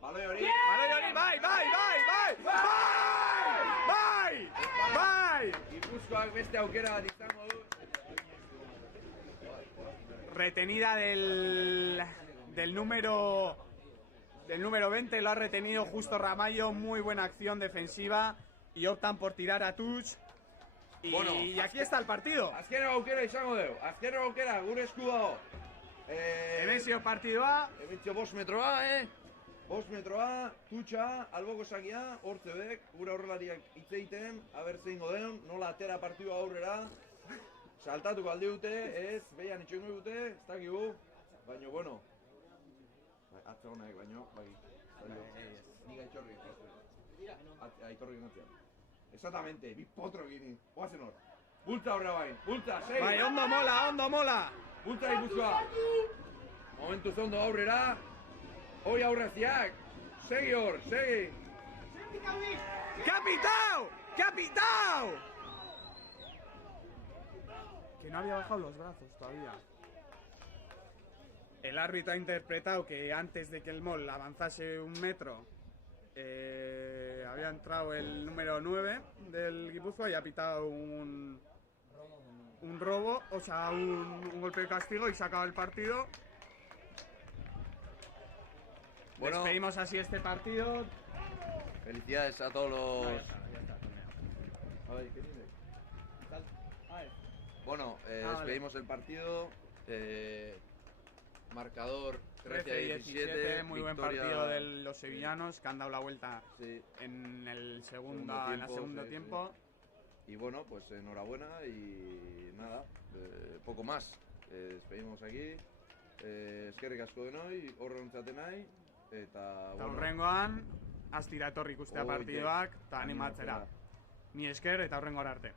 Baloi hori. Baloi hori, bai, bai, bai, bai, bai, bai, bai. Gipuzkoak beste aukera bat izango du. Retenida del número 20, lo ha retenido Justo Ramallo, muy buena acción defensiva y optan por tirar a touch. Y, Bueno, y aquí está el partido. Azkenengo aukera izango dugu. Azkenengo aukera gure esku dago. Hemen partidua. Hementxo 5 metroa, 5 metroa, tutxa, alboko sakia, hortzebek, gure aurrelariak hitz egiten, aber zein goden, nola atera partidua aurrera. Saltatuko aldi dute, ez, behian itxoingo dute, ez dakigu, baina, bueno. Atze honek, baina, bai, nik aitorri aitorri ginatzean. Exactamente, bi potro gini, oazen hor. Bultza horra bain, bultza, segi! Bai, ondo mola, ondo mola. Bultza Gipuzkoa! Momentuz ondo aurrera, hoi aurreziak, segi hor, segi! ¡Capitao! ¡Capitao! Que no había bajado los brazos todavía. El árbitro ha interpretado que antes de que el mall avanzase un metro había entrado el número 9 del Guipúzcoa y ha pitado un robo, o sea, un golpe de castigo y se acaba el partido. Bueno. Despedimos así este partido. Felicidades a todos los... Bueno, vale. despedimos el partido. Marcador 13-17, muy buen victoria, partido de los sevillanos que han dado la vuelta sí. en el segundo Sí, tiempo. Y bueno, pues enhorabuena y nada, poco más. Despedimos aquí. Eskerrik asko denoi, horre ontzaten nahi. Eta Hurrengoan, astira etorri ikustea partidoak eta animatzera. Mi esker eta hurrengora arte.